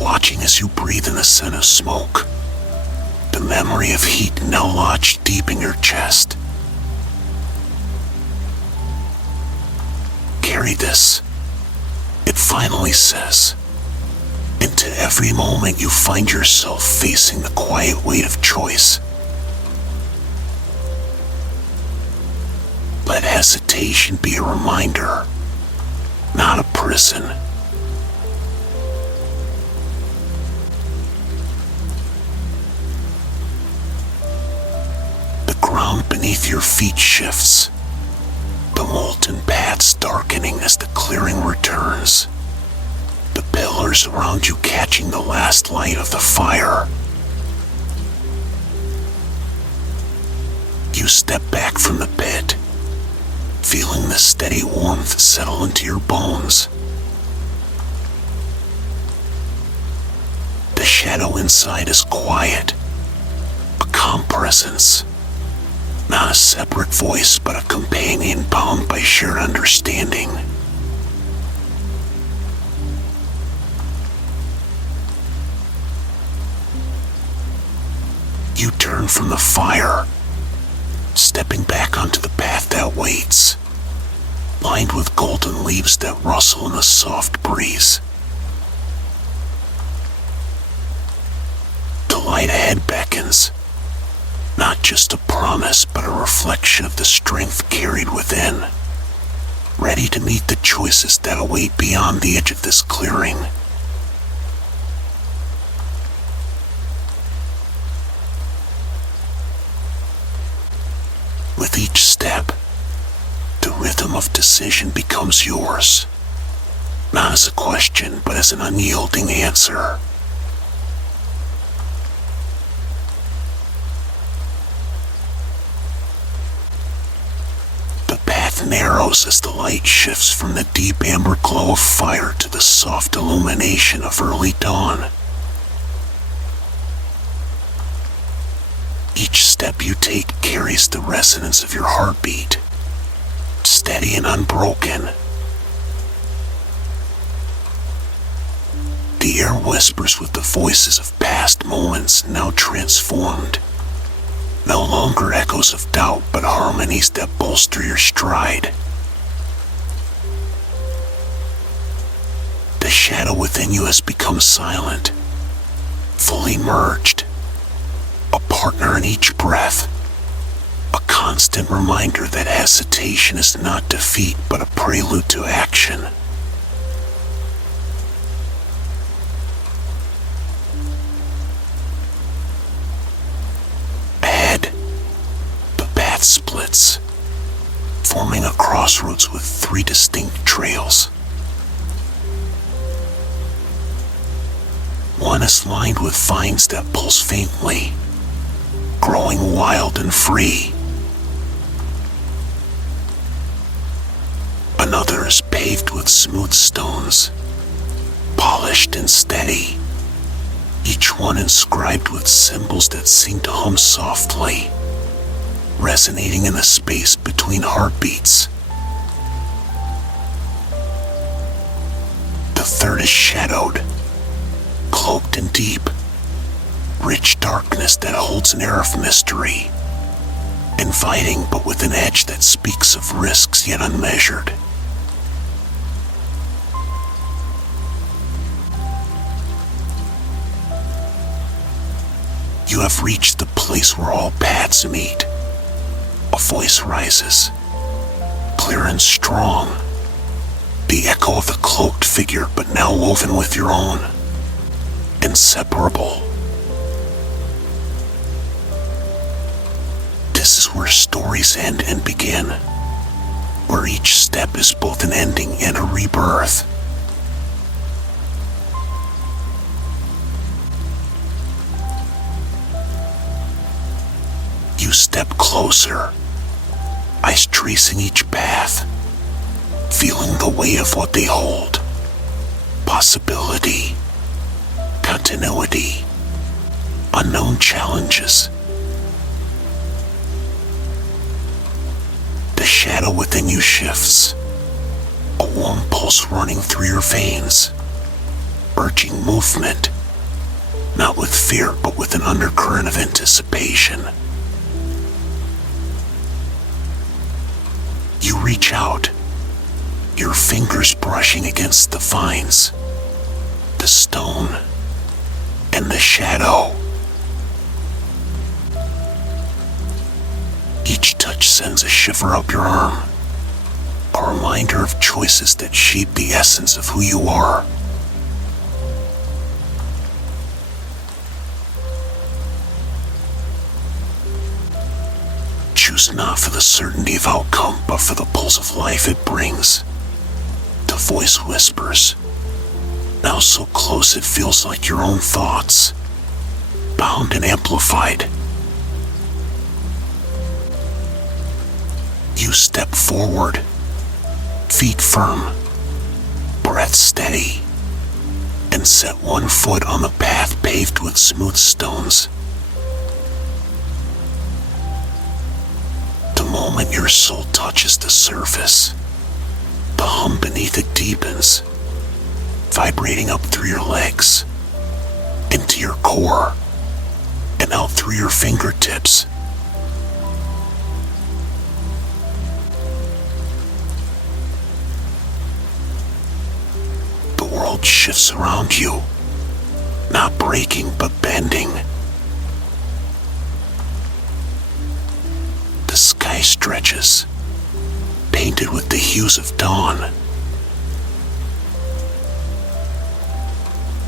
watching as you breathe in the scent of smoke, the memory of heat now lodged deep in your chest. Carry this, it finally says. Into every moment you find yourself facing the quiet weight of choice. Let hesitation be a reminder, not a prison. The ground beneath your feet shifts, the molten paths darkening as the clearing returns, the pillars around you catching the last light of the fire. You step back from the pit, feeling the steady warmth settle into your bones. The shadow inside is quiet, a calm presence, not a separate voice but a companion bound by shared understanding. You turn from the fire, stepping back onto the path that waits, lined with golden leaves that rustle in the soft breeze. The light ahead beckons, not just a promise but a reflection of the strength carried within, ready to meet the choices that await beyond the edge of this clearing. With each step, the rhythm of decision becomes yours, not as a question, but as an unyielding answer. The path narrows as the light shifts from the deep amber glow of fire to the soft illumination of early dawn. Each step you take carries the resonance of your heartbeat, steady and unbroken. The air whispers with the voices of past moments now transformed. No longer echoes of doubt, but harmonies that bolster your stride. The shadow within you has become silent, fully merged. A partner in each breath, a constant reminder that hesitation is not defeat but a prelude to action. path splits, forming a crossroads with 3 distinct trails. One is lined with vines that pulse faintly, growing wild and free. Another is paved with smooth stones, polished and steady, each one inscribed with symbols that seem to hum softly, resonating in the space between heartbeats. The third is shadowed, cloaked in deep, rich darkness that holds an air of mystery, inviting but with an edge that speaks of risks yet unmeasured. You have reached the place where all paths meet. A voice rises, clear and strong, the echo of the cloaked figure but now woven with your own, inseparable. This is where stories end and begin, where each step is both an ending and a rebirth. You step closer, eyes tracing each path, feeling the weight of what they hold. Possibility, continuity, unknown challenges. The shadow within you shifts, a warm pulse running through your veins, urging movement, not with fear but with an undercurrent of anticipation. You reach out, your fingers brushing against the vines, the stone, and the shadow. Each touch sends a shiver up your arm, a reminder of choices that shape the essence of who you are. Choose not for the certainty of outcome, but for the pulse of life it brings. The voice whispers, now so close it feels like your own thoughts, bound and amplified. You step forward, feet firm, breath steady, and set one foot on the path paved with smooth stones. The moment your soul touches the surface, the hum beneath it deepens, vibrating up through your legs, into your core, and out through your fingertips. The world shifts around you, not breaking but bending. The sky stretches, painted with the hues of dawn.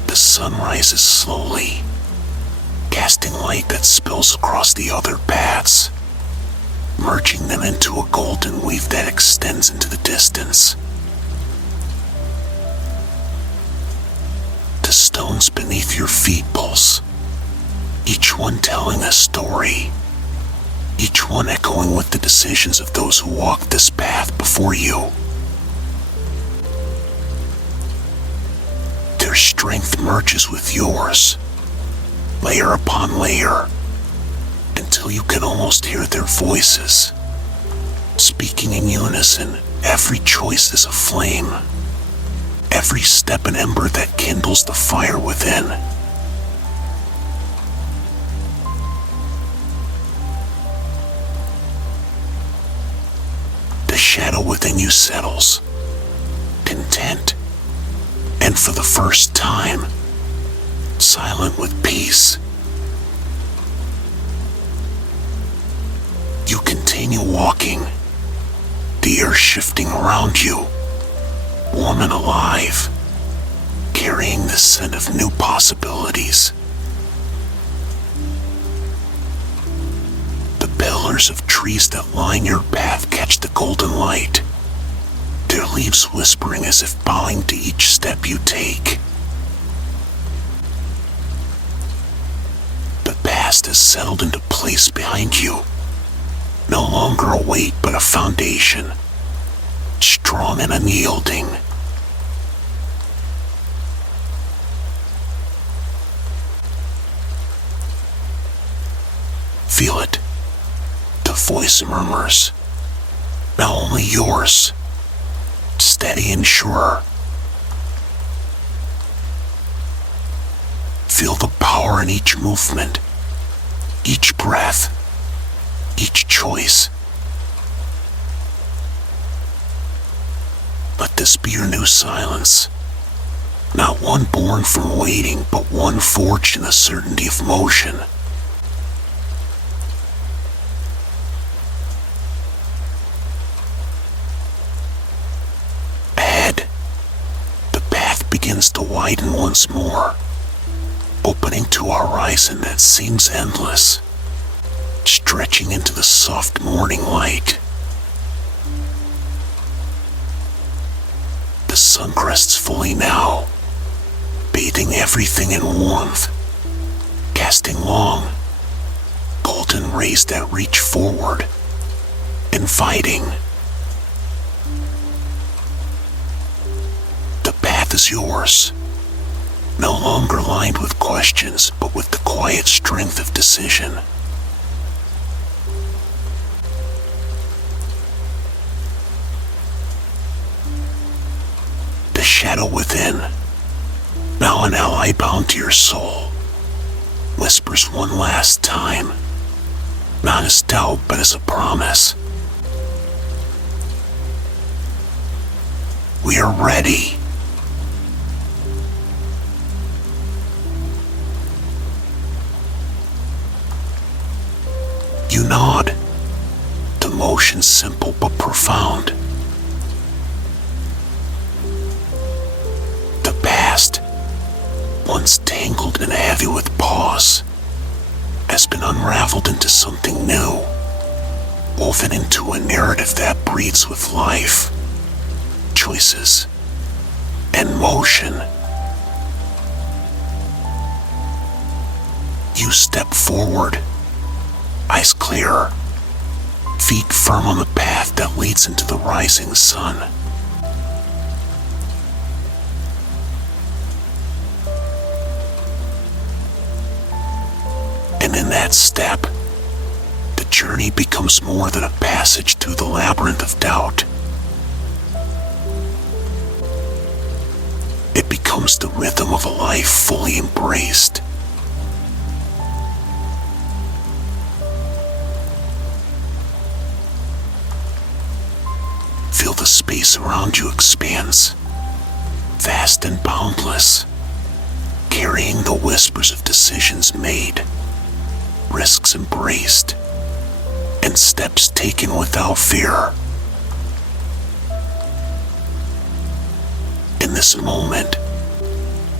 The sun rises slowly, casting light that spills across the other paths, merging them into a golden weave that extends into the distance. The stones beneath your feet pulse, each one telling a story, each one echoing with the decisions of those who walked this path before you. Their strength merges with yours, layer upon layer, until you can almost hear their voices, speaking in unison. Every choice is a flame, every step an ember that kindles the fire within. The shadow within you settles, content, and for the first time, silent with peace. You continue walking, the air shifting around you, warm and alive, carrying the scent of new possibilities. The pillar pillars of trees that line your path catch the golden light, their leaves whispering as if bowing to each step you take. The past has settled into place behind you, no longer a weight but a foundation, strong and unyielding. Feel it. The voice murmurs, now only yours, steady and sure. Feel the power in each movement, each breath, each choice. Let this be your new silence, not one born from waiting, but one forged in the certainty of motion. Ahead, the path begins to widen once more, opening to a horizon that seems endless, stretching into the soft morning light. The sun crests fully now, bathing everything in warmth, casting long, golden rays that reach forward, inviting. The path is yours, no longer lined with questions, but with the quiet strength of decision. The shadow within, now an ally bound to your soul, whispers one last time, not as doubt but as a promise. We are ready. You nod, the motion simple but profound. The past, once tangled and heavy with pause, has been unraveled into something new, woven into a narrative that breathes with life, choices, and motion. You step forward, eyes clear, feet firm on the path that leads into the rising sun. And in that step, the journey becomes more than a passage through the labyrinth of doubt. It becomes the rhythm of a life fully embraced. Feel the space around you expands, vast and boundless, carrying the whispers of decisions made, risks embraced, and steps taken without fear. In this moment,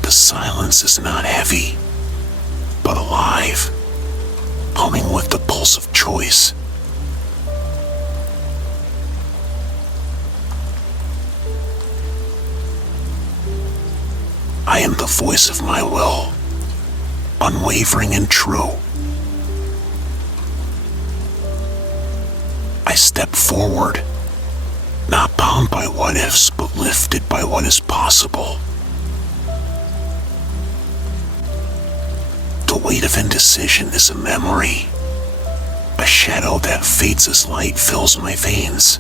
the silence is not heavy, but alive, humming with the pulse of choice. I am the voice of my will, unwavering and true. I step forward, not bound by what-ifs, but lifted by what is possible. The weight of indecision is a memory, a shadow that fades as light fills my veins.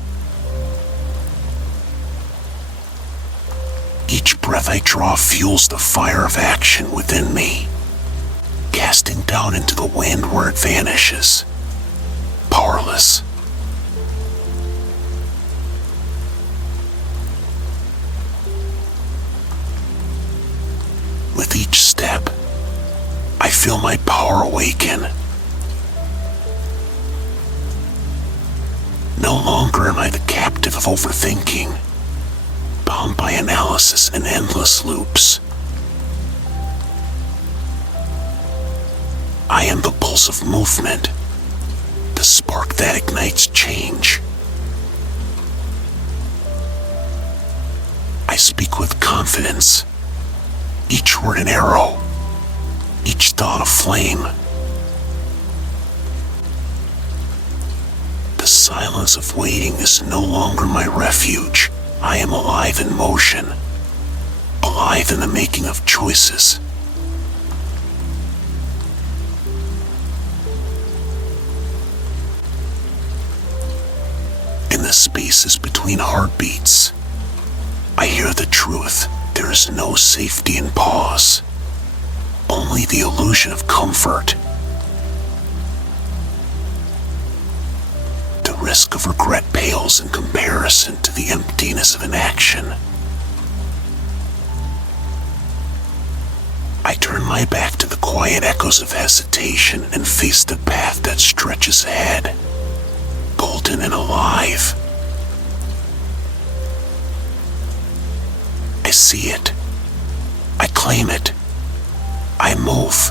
Each breath I draw fuels the fire of action within me, casting down into the wind where it vanishes, powerless. With each step, I feel my power awaken. No longer am I the captive of overthinking, bound by analysis and endless loops. I am the pulse of movement, the spark that ignites change. I speak with confidence, each word an arrow, each thought a flame. The silence of waiting is no longer my refuge. I am alive in motion, alive in the making of choices. In the spaces between heartbeats, I hear the truth. There is no safety in pause, only the illusion of comfort. The risk of regret pales in comparison to the emptiness of inaction. I turn my back to the quiet echoes of hesitation and face the path that stretches ahead, golden and alive. I see it. I claim it. I move.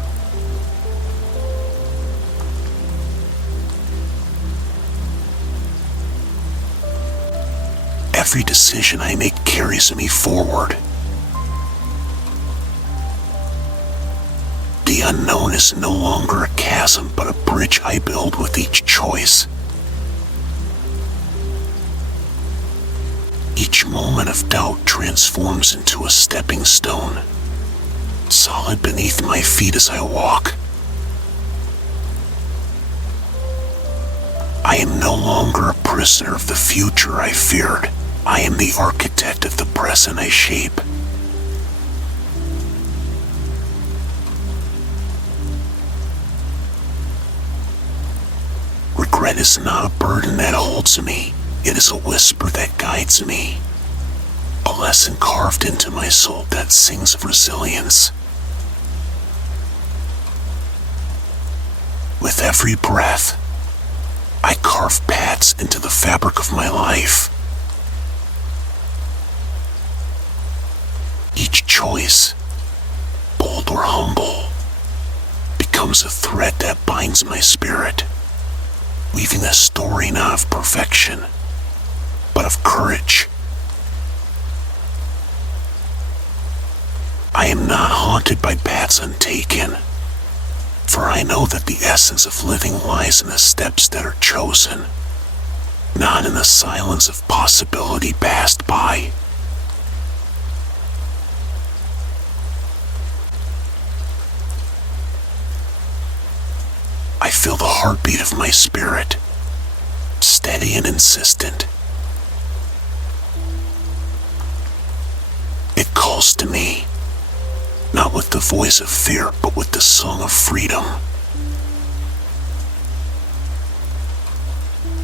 Every decision I make carries me forward. The unknown is no longer a chasm, but a bridge I build with each choice. Each moment of doubt transforms into a stepping stone, solid beneath my feet as I walk. I am no longer a prisoner of the future I feared. I am the architect of the present I shape. Regret is not a burden that holds me. It is a whisper that guides me, a lesson carved into my soul that sings of resilience. With every breath, I carve paths into the fabric of my life. Each choice, bold or humble, becomes a thread that binds my spirit, weaving a story not of perfection, but of courage. I am not haunted by paths untaken, for I know that the essence of living lies in the steps that are chosen, not in the silence of possibility passed by. I feel the heartbeat of my spirit, steady and insistent. It calls to me, not with the voice of fear, but with the song of freedom.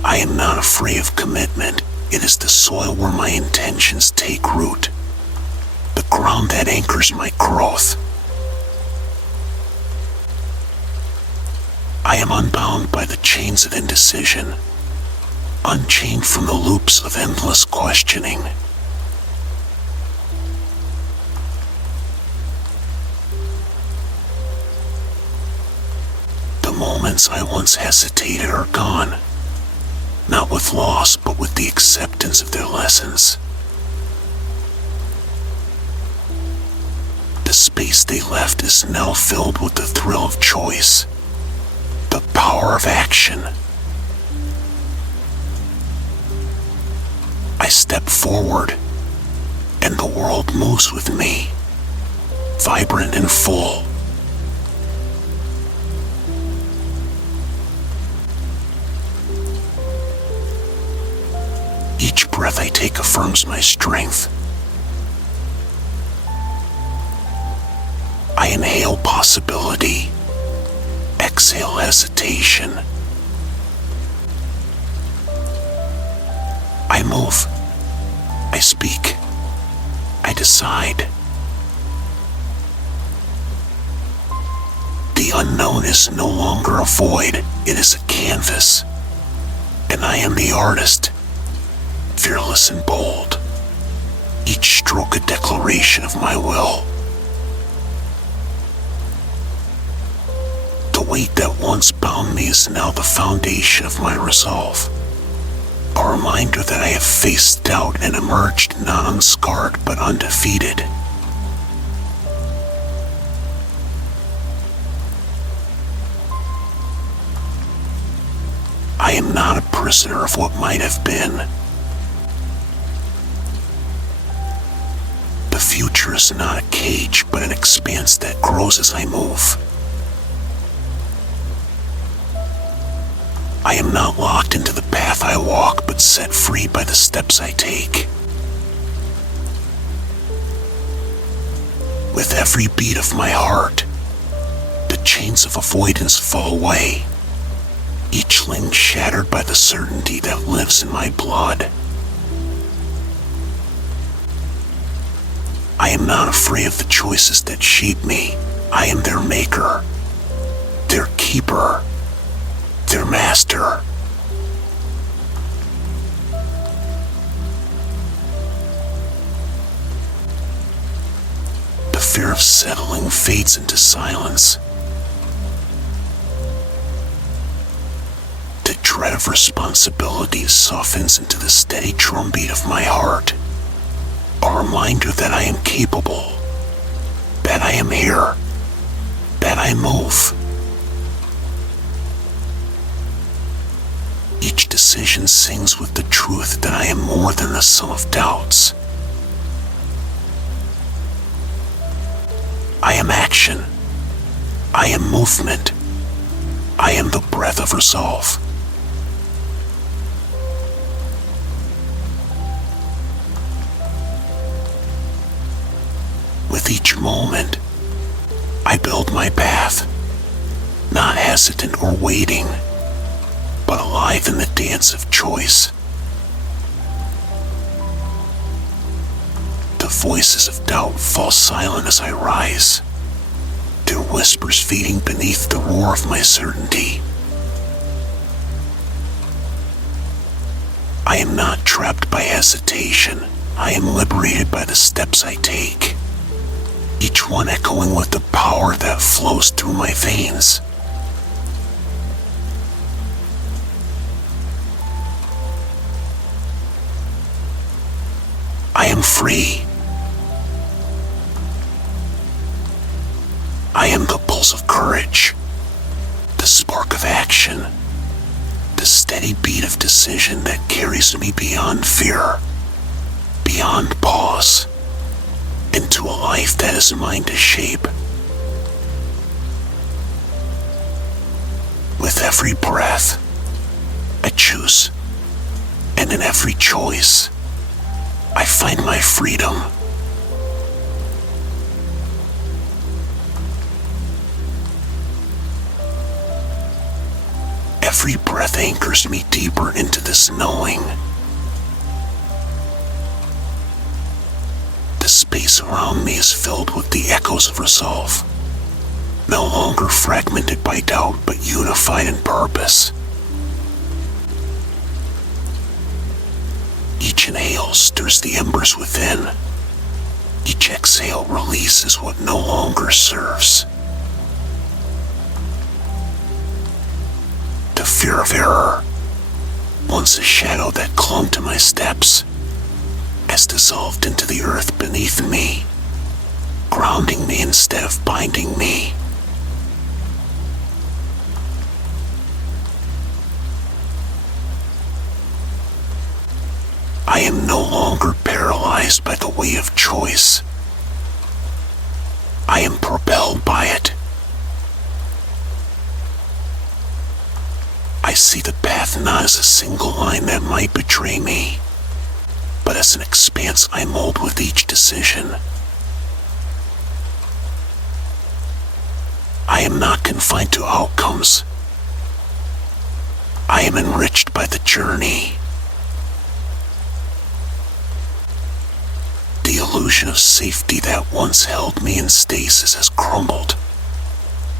I am not afraid of commitment. It is the soil where my intentions take root, the ground that anchors my growth. I am unbound by the chains of indecision, unchained from the loops of endless questioning. The moments I once hesitated are gone, not with loss, but with the acceptance of their lessons. The space they left is now filled with the thrill of choice, the power of action. I step forward, and the world moves with me, vibrant and full. Each breath I take affirms my strength. I inhale possibility, exhale hesitation. I move, I speak, I decide. The unknown is no longer a void, it is a canvas, and I am the artist, fearless and bold, each stroke a declaration of my will. The weight that once bound me is now the foundation of my resolve. A reminder that I have faced doubt and emerged not unscarred but undefeated. I am not a prisoner of what might have been. The future is not a cage, but an expanse that grows as I move. I am not locked into the path I walk, but set free by the steps I take. With every beat of my heart, the chains of avoidance fall away, each link shattered by the certainty that lives in my blood. I am not afraid of the choices that shape me. I am their maker, their keeper, their master. The fear of settling fades into silence. The dread of responsibility softens into the steady drumbeat of my heart. A reminder that I am capable, that I am here, that I move. Each decision sings with the truth that I am more than the sum of doubts. I am action. I am movement. I am the breath of resolve. With each moment, I build my path, not hesitant or waiting, but alive in the dance of choice. The voices of doubt fall silent as I rise, their whispers fading beneath the roar of my certainty. I am not trapped by hesitation. I am liberated by the steps I take, each one echoing with the power that flows through my veins. I am free. I am the pulse of courage, the spark of action, the steady beat of decision that carries me beyond fear, beyond pause, into a life that is mine to shape. With every breath, I choose, and in every choice, I find my freedom. Every breath anchors me deeper into this knowing. The space around me is filled with the echoes of resolve, no longer fragmented by doubt, but unified in purpose. Each inhale stirs the embers within. Each exhale releases what no longer serves. The fear of error, once a shadow that clung to my steps, has dissolved into the earth beneath me, grounding me instead of binding me. I am no longer paralyzed by the weight of choice. I am propelled by it. I see the path not as a single line that might betray me, but as an expanse I mold with each decision. I am not confined to outcomes. I am enriched by the journey. The illusion of safety that once held me in stasis has crumbled,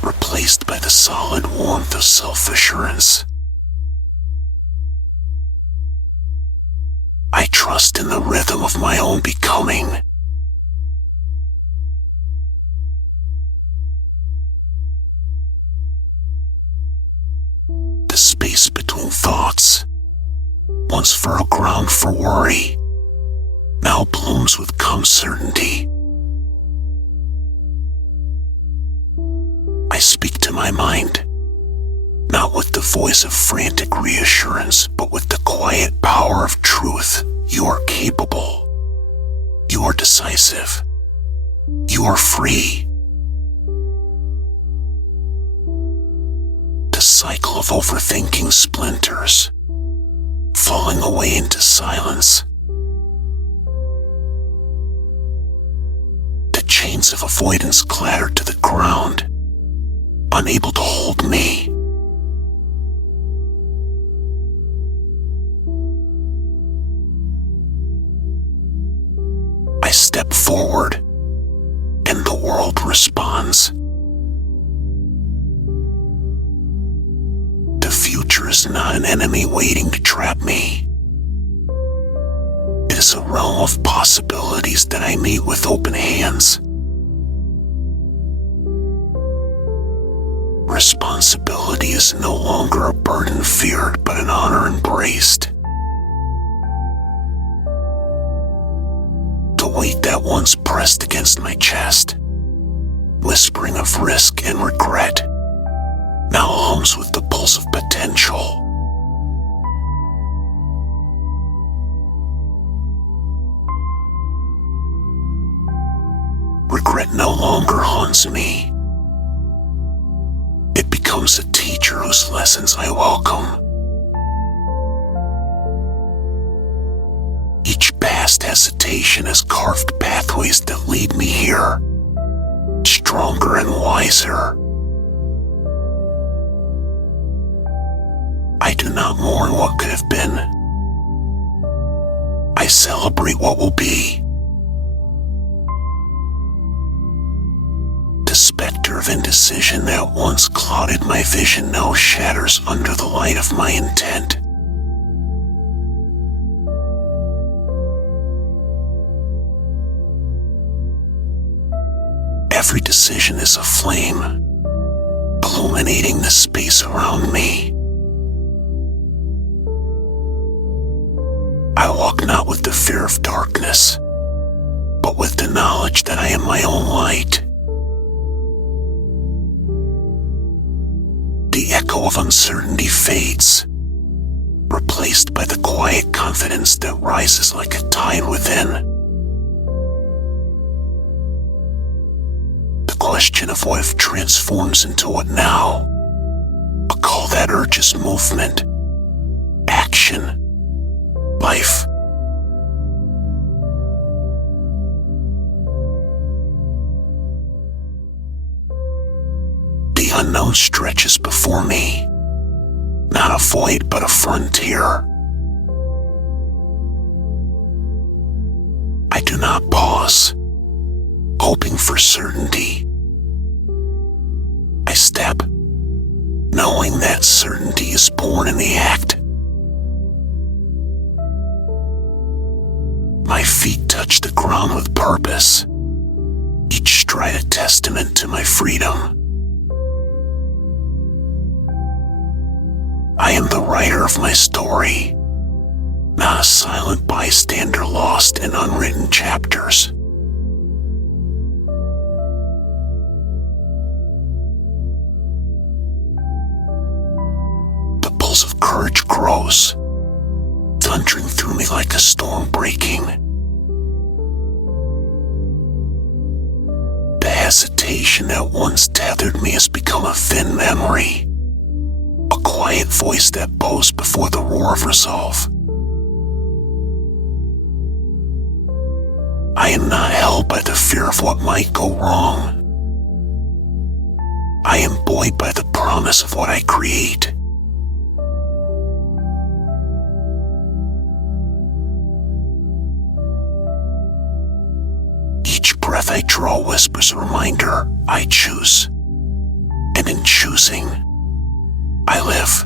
replaced by the solid warmth of self-assurance. I trust in the rhythm of my own becoming. thoughts, once fertile ground for worry, now blooms with calm certainty. I speak to my mind, not with the voice of frantic reassurance, but with the quiet power of truth. You are capable. You are decisive. You are free. The cycle of overthinking splinters, falling away into silence. The chains of avoidance clatter to the ground, unable to hold me. I step forward, and the world responds. The future is not an enemy waiting to trap me. It is a realm of possibilities that I meet with open hands. Responsibility is no longer a burden feared, but an honor embraced. The weight that once pressed against my chest, whispering of risk and regret, now hums with the pulse of potential. Regret no longer haunts me. It becomes a teacher whose lessons I welcome. Each past hesitation has carved pathways that lead me here, stronger and wiser. I do not mourn what could have been. I celebrate what will be. The specter of indecision that once clouded my vision now shatters under the light of my intent. Every decision is a flame, illuminating the space around me. I walk not with the fear of darkness, but with the knowledge that I am my own light. The echo of uncertainty fades, replaced by the quiet confidence that rises like a tide within. The question of what if transforms into what now, a call that urges movement, action, life. The unknown stretches before me, not a void but a frontier. I do not pause, hoping for certainty. I step, knowing that certainty is born in the act. My feet touch the ground with purpose, each stride a testament to my freedom. I am the writer of my story, not a silent bystander lost in unwritten chapters. The pulse of courage grows, thundering through me like a storm breaking. The hesitation that once tethered me has become a thin memory, a quiet voice that bows before the roar of resolve. I am not held by the fear of what might go wrong. I am buoyed by the promise of what I create. Each breath I draw whispers a reminder I choose, and in choosing, I live.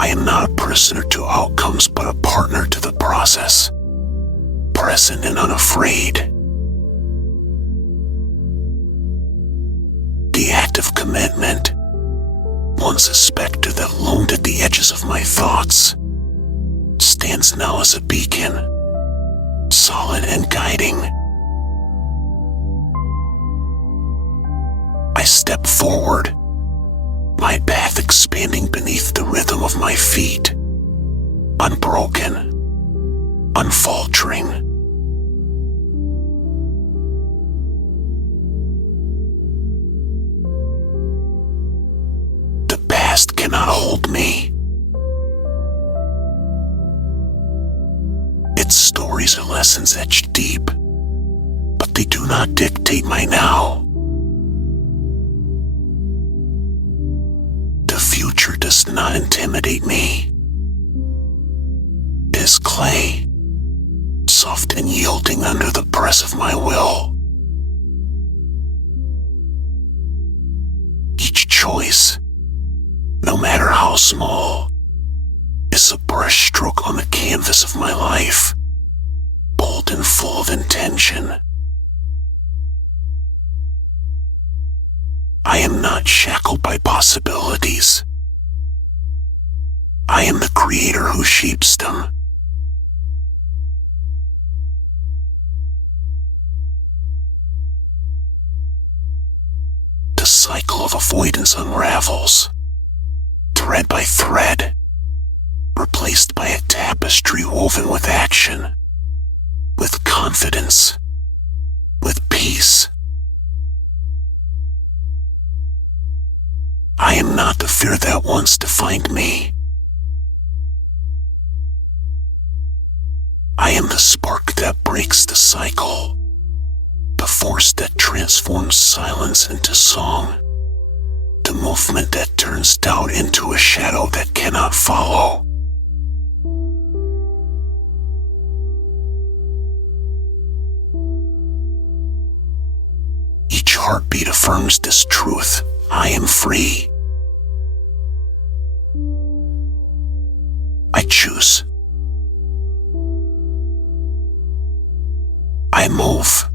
I am not a prisoner to outcomes, but a partner to the process, present and unafraid. The act of commitment, once a specter that loomed at the edges of my thoughts, stands now as a beacon, solid and guiding. I step forward, my path expanding beneath the rhythm of my feet, unbroken, unfaltering. The past cannot hold me. Its stories are lessons etched deep, but they do not dictate my now. The future does not intimidate me. It is clay, soft and yielding under the press of my will. Each choice, no matter how small, is a brushstroke on the canvas of my life, bold and full of intention. I am not shackled by possibilities. I am the creator who shapes them. The cycle of avoidance unravels, thread by thread, replaced by a tapestry woven with action, with confidence, with peace. I am not the fear that once defined me. I am the spark that breaks the cycle, the force that transforms silence into song, the movement that turns doubt into a shadow that cannot follow. Each heartbeat affirms this truth: I am free. I choose. I move.